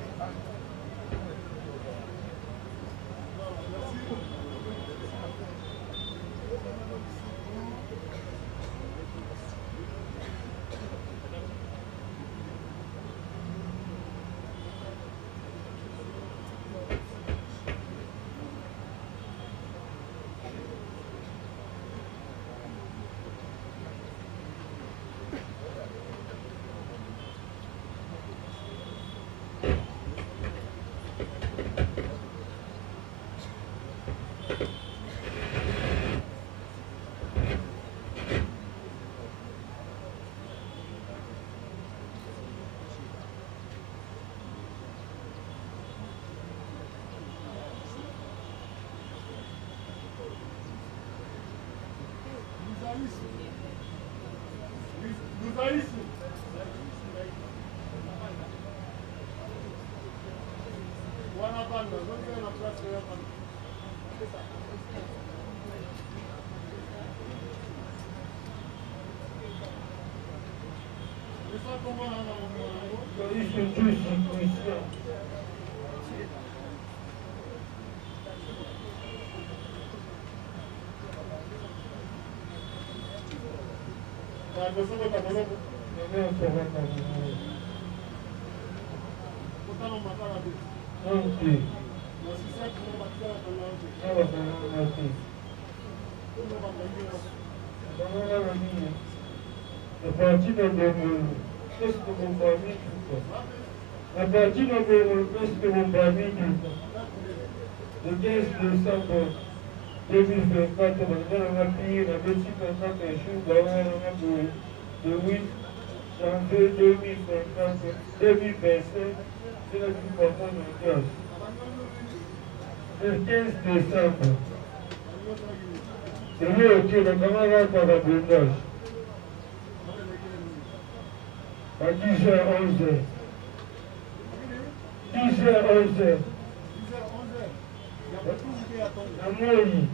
A partir de mon permis, le 15 décembre 2024, on a payé la petite contrat un jour le 8 janvier 2025, c'est la plus importante mondiale. Le 15 décembre, c'est lui qui est le camarade par l'abondage. À 10h11. 10h11. La moyenne.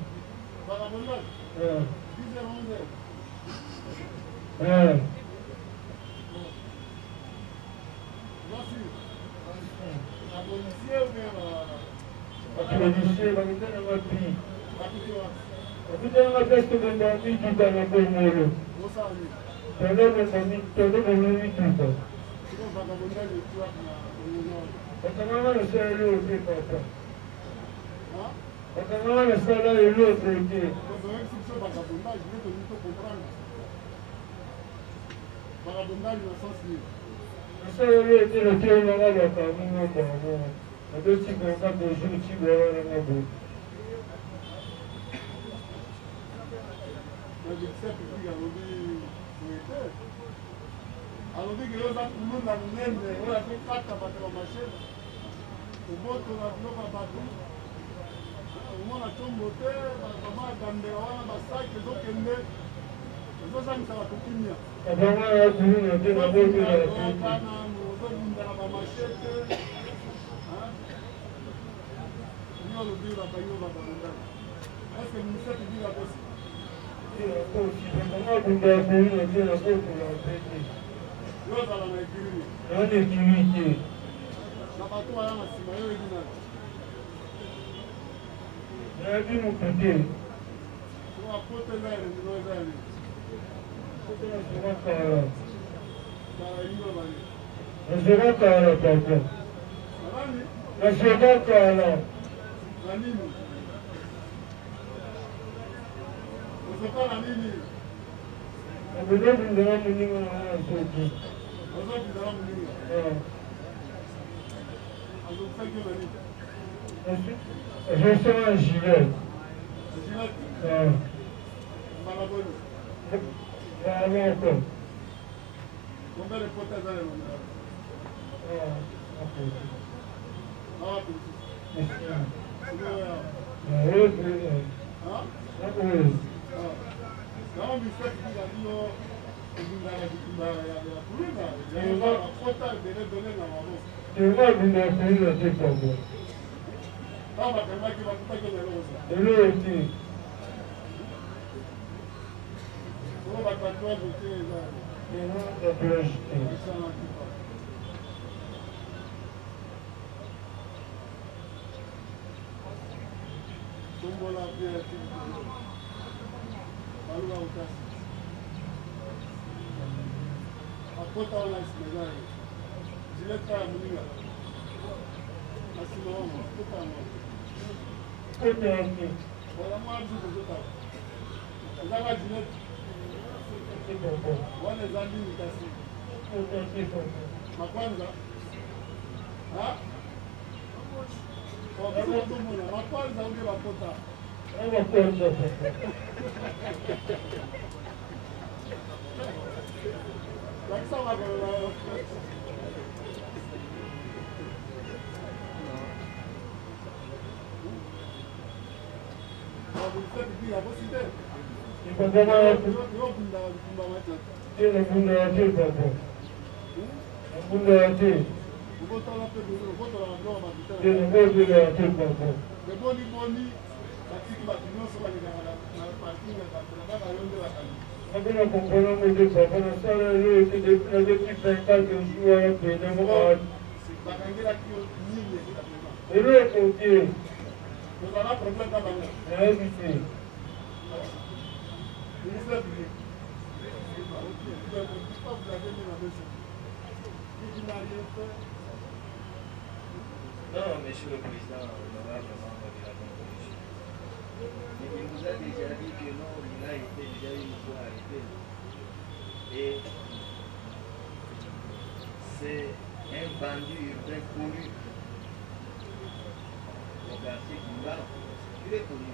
Non, Monsieur le Président, honorable membre de la Commission, il nous a déjà dit que non, il a été déjà une fois arrêté. Et c'est un bandit urbain connu au quartier Kimba. Il est connu.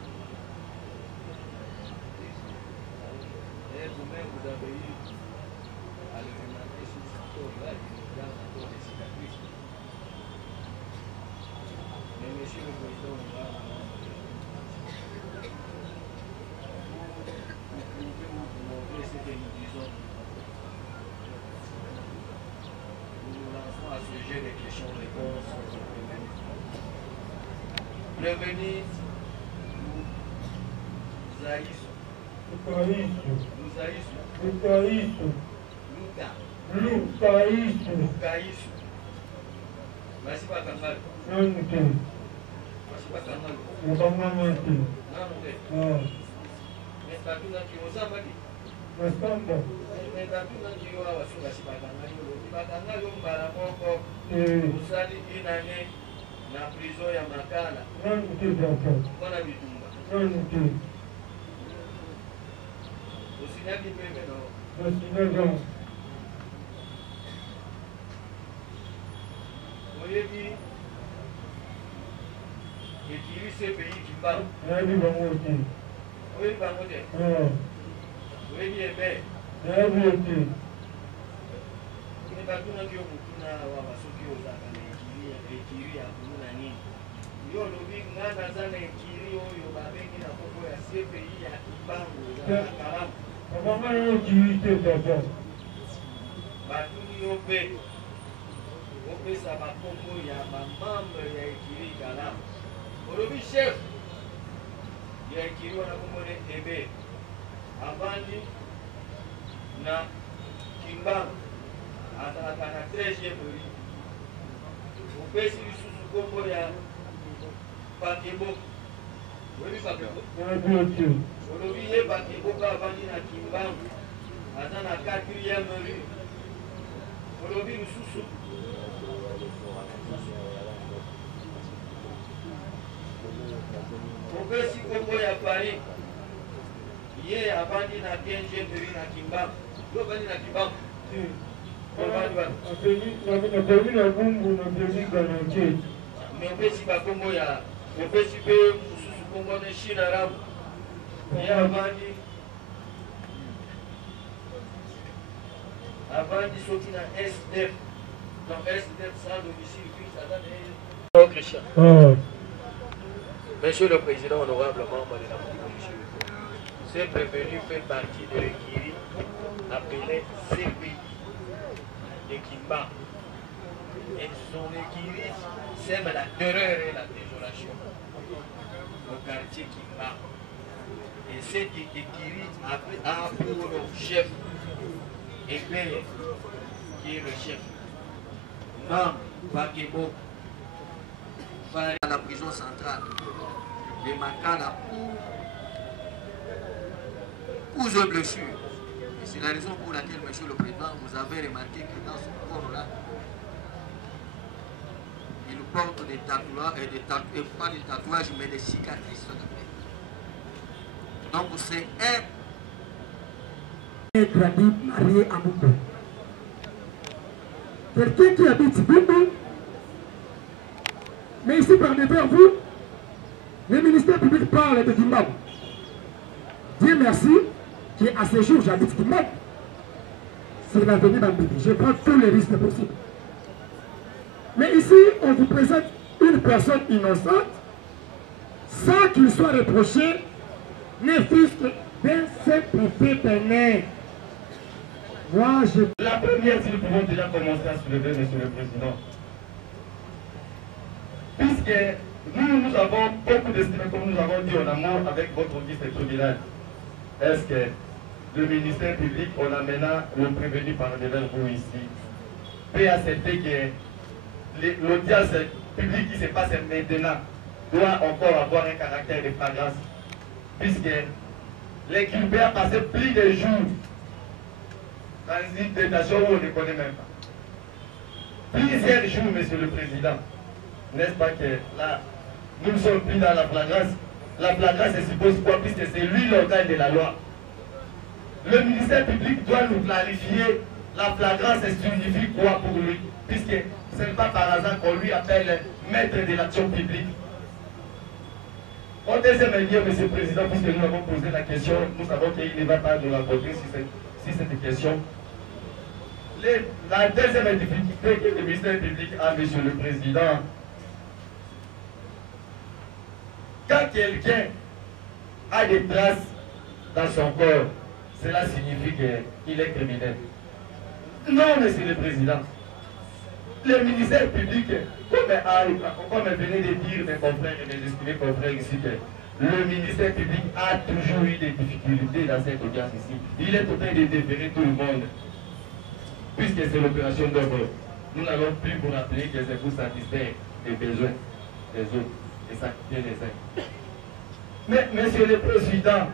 Et vous-même, vous avez eu à le remarquer sur ce corps-là, il nous garde encore des cicatrices. Mais Monsieur le Président, vous pouvez vous montrer ce que nous disons. Nous nous lançons à ce jeu de questions-réponses. Prévenir, nous haïssons. Mas pas kangal. Non, pas kangal. Non. Mais pas tout qui vous a dit. Mais pas tout qui vous a fait si pas kangal. Pas kangal on va encore. Vous allez une année na prison ya Makala. Bona bitumba. Usinyaki pepe no. Oyebi ekiri ce pays qui parle. Oyebi bango te. Oyebi ebe. Ni batuna kyo mutuna wa basoki ozaka na ekiri ya kuna nini. Yo lobi ngana zana ekiri oyo babengi na koko ya ce pays ya Kibango ya Kalamu. Mama yo ekiri te papa. Batuni yo pe. Opesa bakombo ya bamambre ya ekiri Kalamu. Olobi chef ya ekiri wana komone ebe avandi na Kimbangu azalaka na 13e mori. Opesi lisusu kombo ya Pakebo. Oyebi Pakebo? Olobi ye Pakebo avandi na Kimbangu aza na 4e mori. Olobi lisusu opesi kombo ya Paris ye avandi na 15e mori na Kimbangu. Yo avandi na Kimbangu. Opesi bakombo ya opesi pe mususu kombo na Chine Arabu. Ye avandi soki na SDF. Donc SDF sans domicile fixe attendez. Christian. Monsieur le Président, honorable membre de la Commission, ce prévenu fait partie de l'écurie appelée CPI de Kimba. Et son équilibre sème la terreur et la désolation au quartier qui bat. Et cet équilibre a pour chef et père, qui est le chef, Mam Bakebo, à la prison centrale de Makala pour blessures. Et c'est la raison pour laquelle, monsieur le président, vous avez remarqué que dans ce corps-là, il porte des tatouages, pas des tatouages, mais des cicatrices. Donc c'est un grandi marié à Mumbai. Quelqu'un qui habite Bumbu, mais ici par devant vous, le ministère public parle de Zimbabwe. Dieu merci, qu'à ce jour j'habite Zimbabwe. C'est l'avenir d'Ambédi. Je prends tous les risques possibles. Mais ici, on vous présente une personne innocente, sans qu'il soit reproché, ne fût-ce que d'un simple fait pénal. Moi, je... La première, si nous pouvons déjà commencer à soulever, monsieur le président, puisque nous avons beaucoup d'estime, comme nous avons dit en amont avec votre ministre tribunal. Est-ce que le ministère public, on amena le prévenu par devers vous ici, peut accepter que l'audience publique qui se passe maintenant doit encore avoir un caractère de flagrance, puisque l'inculpé a passé plus de jours dans une détention où on ne connaît même pas. Plusieurs jours, monsieur le président. N'est-ce pas que là, nous ne sommes plus dans la flagrance. La flagrance, elle suppose quoi? Puisque c'est lui l'organe de la loi. Le ministère public doit nous clarifier la flagrance, elle signifie quoi pour lui? Puisque ce n'est pas par hasard qu'on lui appelle maître de l'action publique. Au deuxième lieu, monsieur le président, puisque nous avons posé la question, nous savons qu'il ne va pas nous rencontrer sur cette question. La deuxième difficulté que le ministère public a, monsieur le président, quand quelqu'un a des traces dans son corps, cela signifie qu'il est criminel. Non, monsieur le président. Le ministère public, comme venait de dire mes confrères et mes estimés confrères ici, que le ministère public a toujours eu des difficultés dans cette audience ici. Il est en train de déférer tout le monde. Puisque c'est l'opération d'œuvre, nous n'allons plus vous rappeler que c'est pour satisfaire les besoins des autres et sacrifier les uns. Mais, monsieur le président,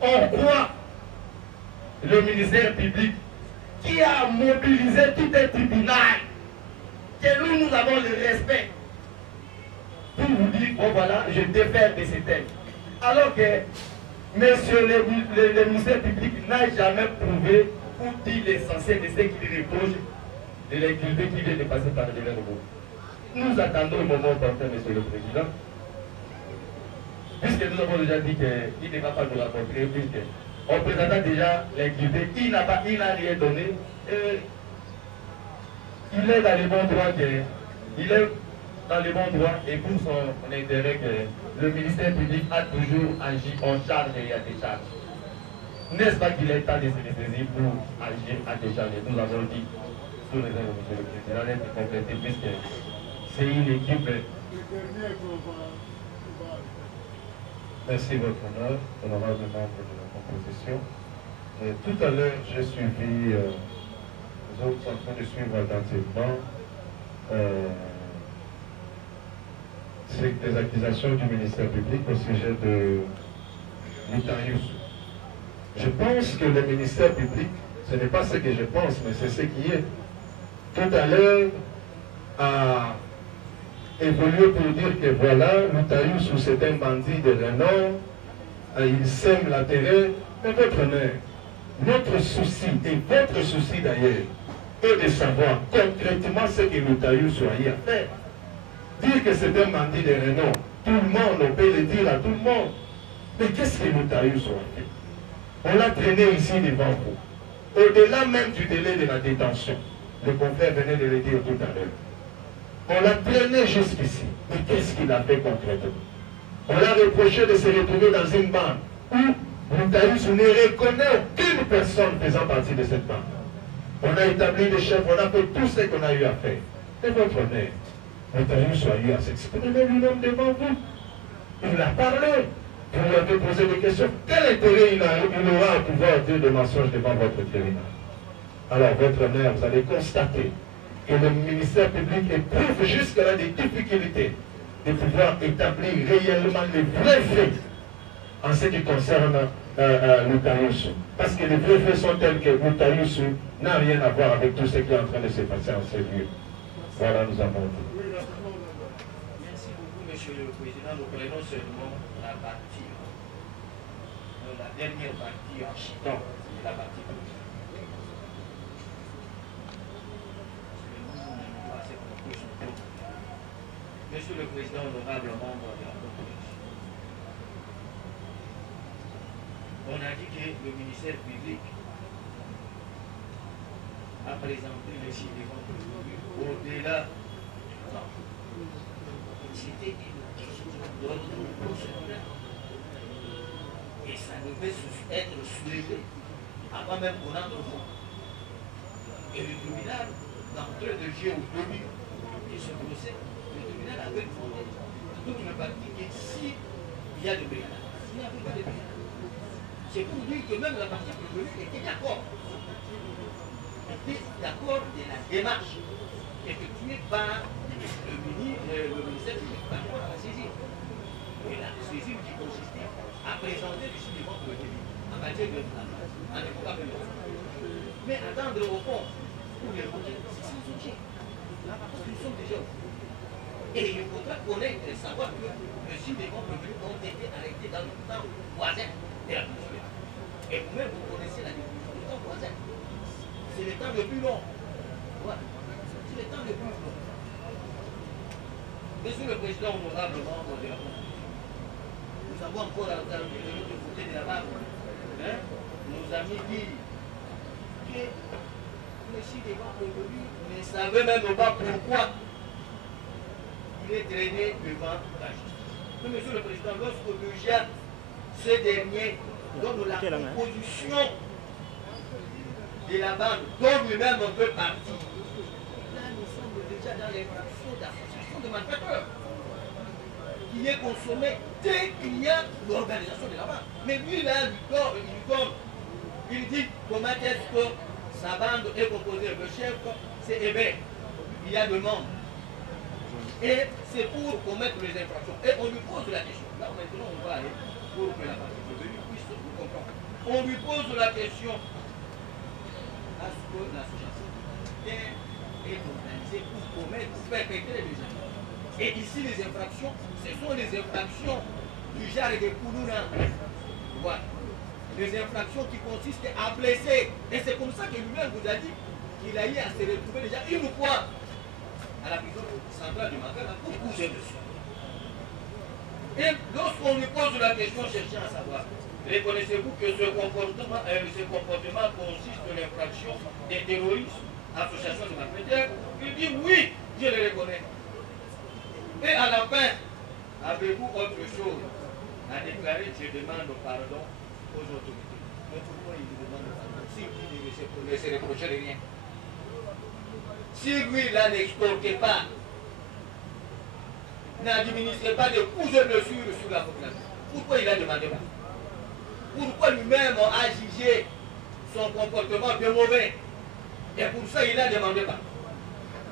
on croit le ministère public qui a mobilisé tout un tribunal, que nous avons le respect pour vous dire, bon voilà, je défère de ces thèmes. Alors que monsieur le ministère public n'a jamais prouvé ou dit l'essentiel de ce qu'il reproche de l'inculpé qui vient de passer par devant vous. Nous attendons le moment opportun, monsieur le président, puisque nous avons déjà dit qu'il ne va pas nous rencontrer, puisque on présenta déjà l'inculpé, il n'a rien donné, et il est dans les bons droits, il est dans les bons droits, et pour son intérêt que le ministère public a toujours agi en charge et à décharge. N'est-ce pas qu'il est temps de se ressaisir pour agir à décharge? Nous avons dit, sous les ailes, monsieur le président, d'être complété, puisque c'est une équipe. Merci, votre honneur, honorable membre de la composition. Tout à l'heure, j'ai suivi, nous autres en train de suivre attentivement les accusations du ministère public au sujet de Moutarius. Je pense que le ministère public, ce n'est pas ce que je pense, mais c'est ce qui est. Tout à l'heure, a évolué pour dire que voilà, Moutarius, c'est un bandit de renom, il sème la terreur. Mais votre honneur, notre souci, et votre souci d'ailleurs, est de savoir concrètement ce que Moutarius a eu à faire. Dire que c'est un bandit de renom, tout le monde, on peut le dire à tout le monde. Mais qu'est-ce que Moutarius a fait? On l'a traîné ici devant vous. Au-delà même du délai de la détention, le confrère venait de le dire tout à l'heure. On l'a traîné jusqu'ici. Mais qu'est-ce qu'il a fait concrètement? On l'a reproché de se retrouver dans une bande où Moutarius ne reconnaît aucune personne faisant partie de cette bande. On a établi des chefs, on a fait tout ce qu'on a eu à faire. Et votre mère, Moutaïus Soyou a s'exprimé lui-même devant vous. Il a parlé. Vous lui avez posé des questions. Quel intérêt il aura à pouvoir dire de mensonges devant votre tribunal? Alors, votre mère, vous allez constater que le ministère public éprouve jusque-là des difficultés de pouvoir établir réellement les vrais faits en ce qui concerne Moutaïus. Parce que les vrais faits sont tels que Moutaïus n'a rien à voir avec tout ce qui est en train de se passer en ces lieux. Voilà, nous avons dit. Merci beaucoup, Monsieur le Président. Nous prenons seulement la partie, la dernière partie en chitant la partie politique. Monsieur le Président, honorable membre de la Constitution, on a dit que le ministère public a présenté le chiffre au-delà. C'était une question d'ordre procédural. Et ça devait être soulevé avant même qu'on entre au fond. Et le tribunal, d'entrée de jeu au début de ce procès, le tribunal avait demandé toute une partie que s'il y a de brigade, il n'y avait pas de brigade. C'est pour dire que même la partie prévenue était d'accord. Était d'accord de la démarche effectuée par le ministère public par rapport à la saisine. Et la saisine qui consistait à présenter le signement pour le débit en matière de travail, en époque. Mais attendre au fond pour l'évoquer, c'est sans objet. Parce que nous sommes déjà au fond. Et il faudra connaître et savoir que le signement prévenu ont été arrêtés dans le temps voisin de la culture. Et vous-même, vous connaissez la définition du temps voisin. C'est le temps le plus long. Voilà. C'est le temps le plus long. Monsieur le Président, honorable membre de la Constitution, nous avons encore entendu de l'autre côté de la barre, nos amis disent que le signement prévenu ne savait même pas pourquoi il est traîné devant la justice. Mais Monsieur le Président, lorsque le GIAT, ce dernier, donne la composition de la bande dont lui-même on veut partir, là nous sommes déjà dans l'infraction d'association de malfaiteurs qui est consommée dès qu'il y a l'organisation de la bande. Mais lui là, il dit comment est-ce que sa bande est composée. Le chef, c'est Hébert. Il y a deux membres. Et c'est pour commettre les infractions. Et on lui pose la question. Là maintenant on va aller pour que la partie prévenue puisse nous comprendre. On lui pose la question. Est-ce que l'association est organisée pour commettre, pour perpétrer les infractions? Et ici les infractions, ce sont les infractions du genre de Koulouna. Voilà. Les infractions qui consistent à blesser. Et c'est comme ça que lui-même vous a dit qu'il a eu à se retrouver déjà une fois à la prison centrale du Makala pour coucher dessus. Et lorsqu'on lui pose la question cherchant à savoir, reconnaissez-vous que ce comportement consiste en l'infraction des terroristes, association de malfaiteurs? Il dit oui, je le reconnais. Et à la fin, avez-vous autre chose à déclarer? Je demande pardon aux autorités. Mais pourquoi il demande pardon si lui ne se reprochait de rien? Si lui là n'extorquait pas, n'administrait pas de coups de blessures sur la population, pourquoi il a demandé pas? Pourquoi lui-même a jugé son comportement de mauvais? Et pour ça il a demandé pas.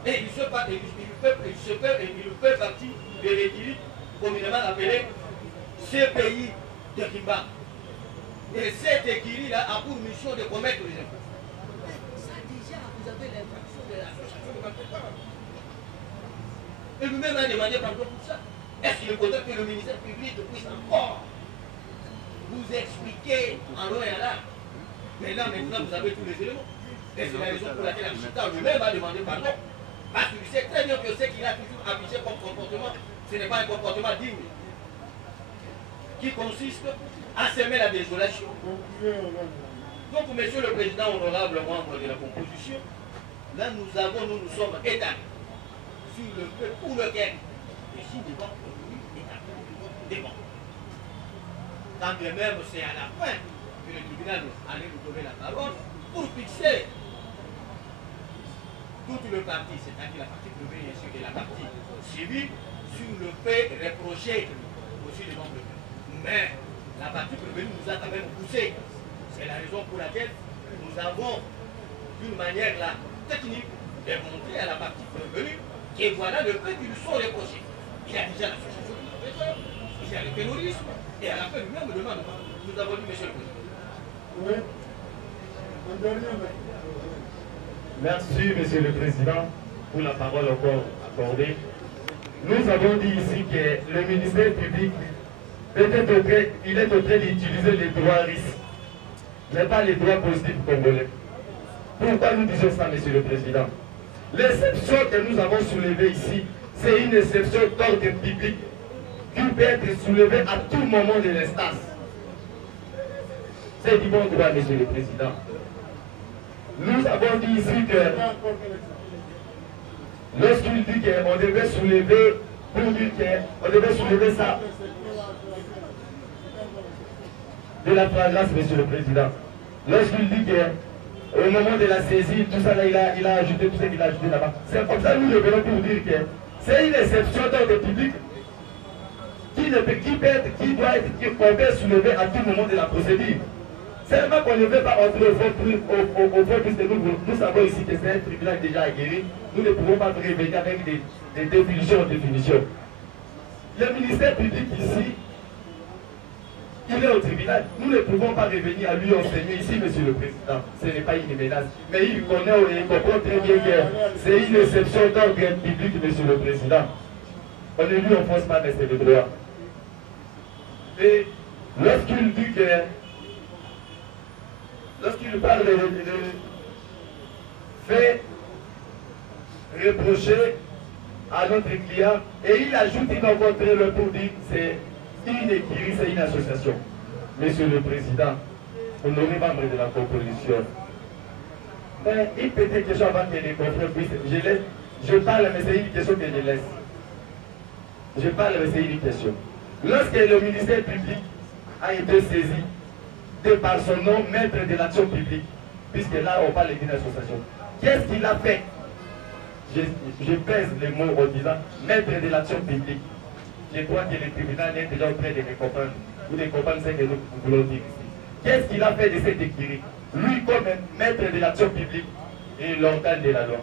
Et il fait partie de l'équilibre communément appelé CPI de Kimba. Et cet équilibre a pour mission de commettre les infractions. Ça déjà, vous avez l'infraction de l'association de malfaiteurs. Et lui-même a demandé pardon pour ça. Est-ce qu'il faudrait que le ministère public puisse encore vous expliquer en long et en large? Mais là, maintenant, vous avez tous les éléments. Et c'est la raison pour laquelle Achita lui-même a demandé pardon. Parce qu'il sait très bien que ce qu'il a toujours affiché comme comportement, ce n'est pas un comportement digne, qui consiste à semer la désolation. Donc, Monsieur le Président, honorable membre de la composition, là, nous sommes établis sur le fait pour lequel le signe de vote est établi devant. Quand bien même c'est à la fin que le tribunal allait nous donner la parole pour fixer toute le parti, c'est-à-dire la partie prévenue ainsi que la partie civile, sur le fait reproché aussi des membres. Mais la partie prévenue nous a quand même poussé. C'est la raison pour laquelle nous avons, d'une manière là, technique, démontré à la partie prévenue que voilà le fait qu'ils sont reprochés. Il y a déjà l'association de professeurs, il y a le terrorisme, et à la fin lui-même me demande, nous avons dit, monsieur le président. Oui. Un dernier, Merci, Monsieur le Président, pour la parole encore accordée. Nous avons dit ici que le ministère public il est en train d'utiliser les droits risques, mais pas les droits positifs congolais. Pourquoi nous disons ça, Monsieur le Président? L'exception que nous avons soulevée ici, c'est une exception d'ordre public qui peut être soulevée à tout moment de l'instance. C'est du bon droit, Monsieur le Président. Nous avons dit ici que lorsqu'il dit qu'on devait soulever, pour dire qu'on devait soulever ça de la flagrance, Monsieur le Président. Lorsqu'il dit qu'au moment de la saisie, tout ça là, il a ajouté tout ce qu'il a ajouté là-bas. C'est comme ça que nous le venons pour dire que c'est une exception d'ordre public qui doit être soulevée à tout moment de la procédure. Seulement qu'on ne veut pas entrer au fond, puisque nous savons ici que c'est un tribunal déjà aguerri, nous ne pouvons pas revenir avec des définitions en définition. Le ministère public ici, il est au tribunal. Nous ne pouvons pas revenir à lui enseigner ici, Monsieur le Président. Ce n'est pas une menace. Mais il connaît et il comprend très bien que c'est une exception d'ordre public, Monsieur le Président. On ne lui enfonce pas, mais c'est le droit. Et lorsqu'il dit que lorsqu'il parle de fait reprocher à notre client, et il ajoute une contre pour dire c'est une écurie, c'est une association. Monsieur le Président, honoré membre de la composition, mais une petite question avant que les confrères puissent. Je parle, mais c'est une question que je laisse. Je parle, mais c'est une question. Lorsque le ministère public a été saisi, de par son nom, maître de l'action publique, puisque là on parle d'une association, qu'est-ce qu'il a fait? Je pèse les mots en disant maître de l'action publique. Je crois que le tribunal est déjà en train de me comprendre, ou de comprendre ce que nous voulons dire ici. Qu'est-ce qu'il a fait de cette écurie? Lui, comme maître de l'action publique et l'organe de la loi.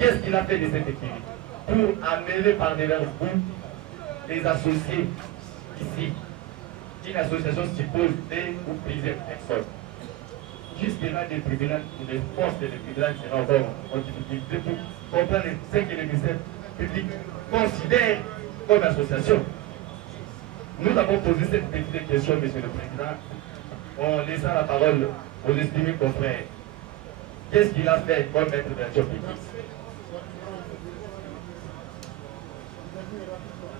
Qu'est-ce qu'il a fait de cette écurie? Pour amener par devers vous les associés ici. Une association suppose des ou plusieurs personnes. Jusque-là, les tribunaux, les forces des tribunaux seront encore en difficulté pour comprendre ce que le ministère public considère comme association. Nous avons posé cette petite question, Monsieur le Président, en laissant la parole aux estimés confrères. Qu'est-ce qu'il a fait comme maître de l'action publique?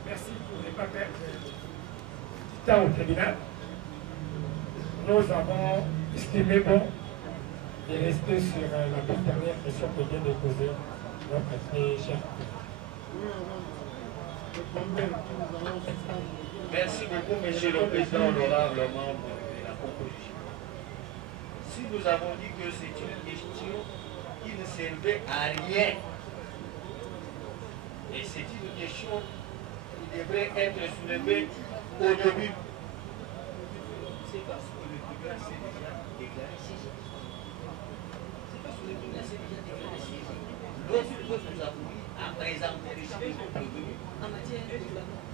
Merci pour ne pas perdre temps au tribunal. Nous avons estimé bon de rester sur la toute dernière question que vient de poser notre très cher. Merci beaucoup, Monsieur le Président, honorable membre de la composition. Si nous avons dit que c'est une question qui ne servait à rien, et c'est une question qui devrait être soulevée au début, c'est parce que le tribunal s'est déjà déclaré saisi. C'est parce que le tribunal s'est déjà déclaré saisi. Lorsque nous avons mis à présenter les chiffres revenus en matière de développement.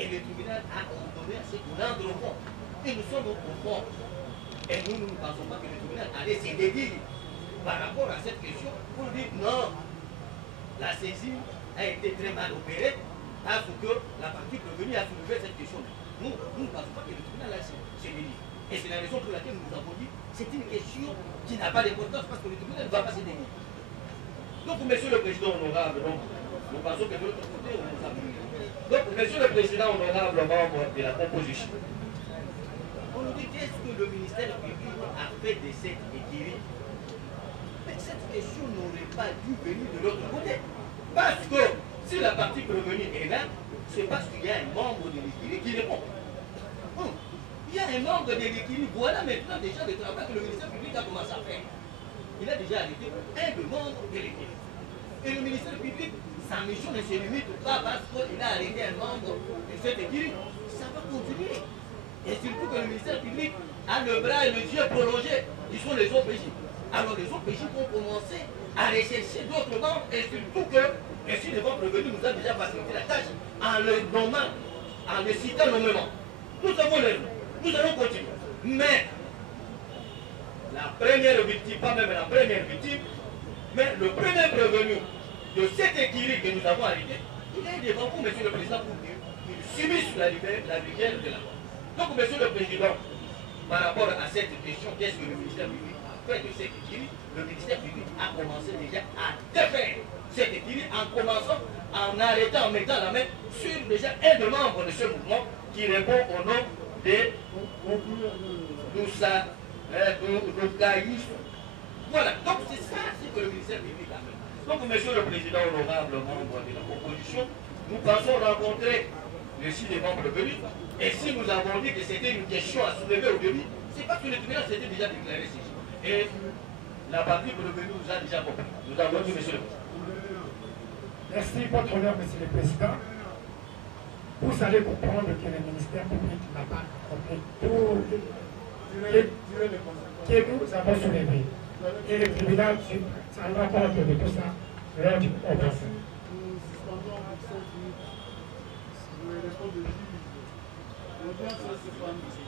Et le tribunal a ordonné à ce qu'on entre au fond. Et nous sommes au fond. Et nous ne pensons pas que le tribunal allait se dédier par rapport à cette question pour dire non, la saisie a été très mal opérée parce que la partie prévenue a soulevé cette question. Nous ne pensons pas que le tribunal a se dédié. Et c'est la raison pour laquelle nous avons dit c'est une question qui n'a pas d'importance parce que le tribunal ne va pas se dédier. Donc, Monsieur le Président honorable, nous pensons que de l'autre côté, on nous a pris. Donc, Monsieur le Président honorable, membre de la composition, on nous dit qu'est-ce que le ministère public a fait de cette écurie? Mais cette question n'aurait pas dû venir de l'autre côté. Parce que si la partie prévenue est là, c'est parce qu'il y a un membre de l'écurie qui répond. Il y a un membre de l'écurie. Voilà maintenant déjà le travail que le ministère public a commencé à faire. il a déjà arrêté un des membres de l'équipe. Et le ministère public, sa mission ne se limite pas parce qu'il a arrêté un membre de cette équipe. Ça va continuer. Et surtout que le ministère public a le bras et les yeux prolongés, qui sont les OPJ. Alors les OPJ vont commencer à rechercher d'autres membres et surtout que le site des membres revenus nous a déjà facilité la tâche en le nommant, en le citant nommément. Nous avons les noms, nous allons continuer. Mais la première victime, pas même la première victime, mais le premier prévenu de cette équilibre que nous avons arrêté, il est devant vous, monsieur le président, pour qu'il subisse la lumière de la loi. Donc, monsieur le président, par rapport à cette question, qu'est-ce que le ministère public a fait de cet équilibre? Le ministère public a commencé déjà à défaire cet équilibre en commençant, en arrêtant, en mettant la main sur déjà un des membres de ce mouvement qui répond au nom de Doukaïs. Voilà, donc c'est ça que le ministère public a fait. Donc, monsieur le président, honorable membre de la proposition, nous pensons rencontrer le site des membres venus. Et si nous avons dit que c'était une question à soulever au début, c'est parce que le tribunal s'était déjà déclaré ici. Et la partie revenue nous a déjà compris. Nous avons dit, monsieur le président. Merci, votre honneur, monsieur le président. Vous allez comprendre que le ministère public n'a pas compris tout que nous avons soulevé. Et le tribunal s'en rend compte de tout ça lors du procès. Nous suspendons pour 5 minutes le dépôt de juge. L'audience est suspendue.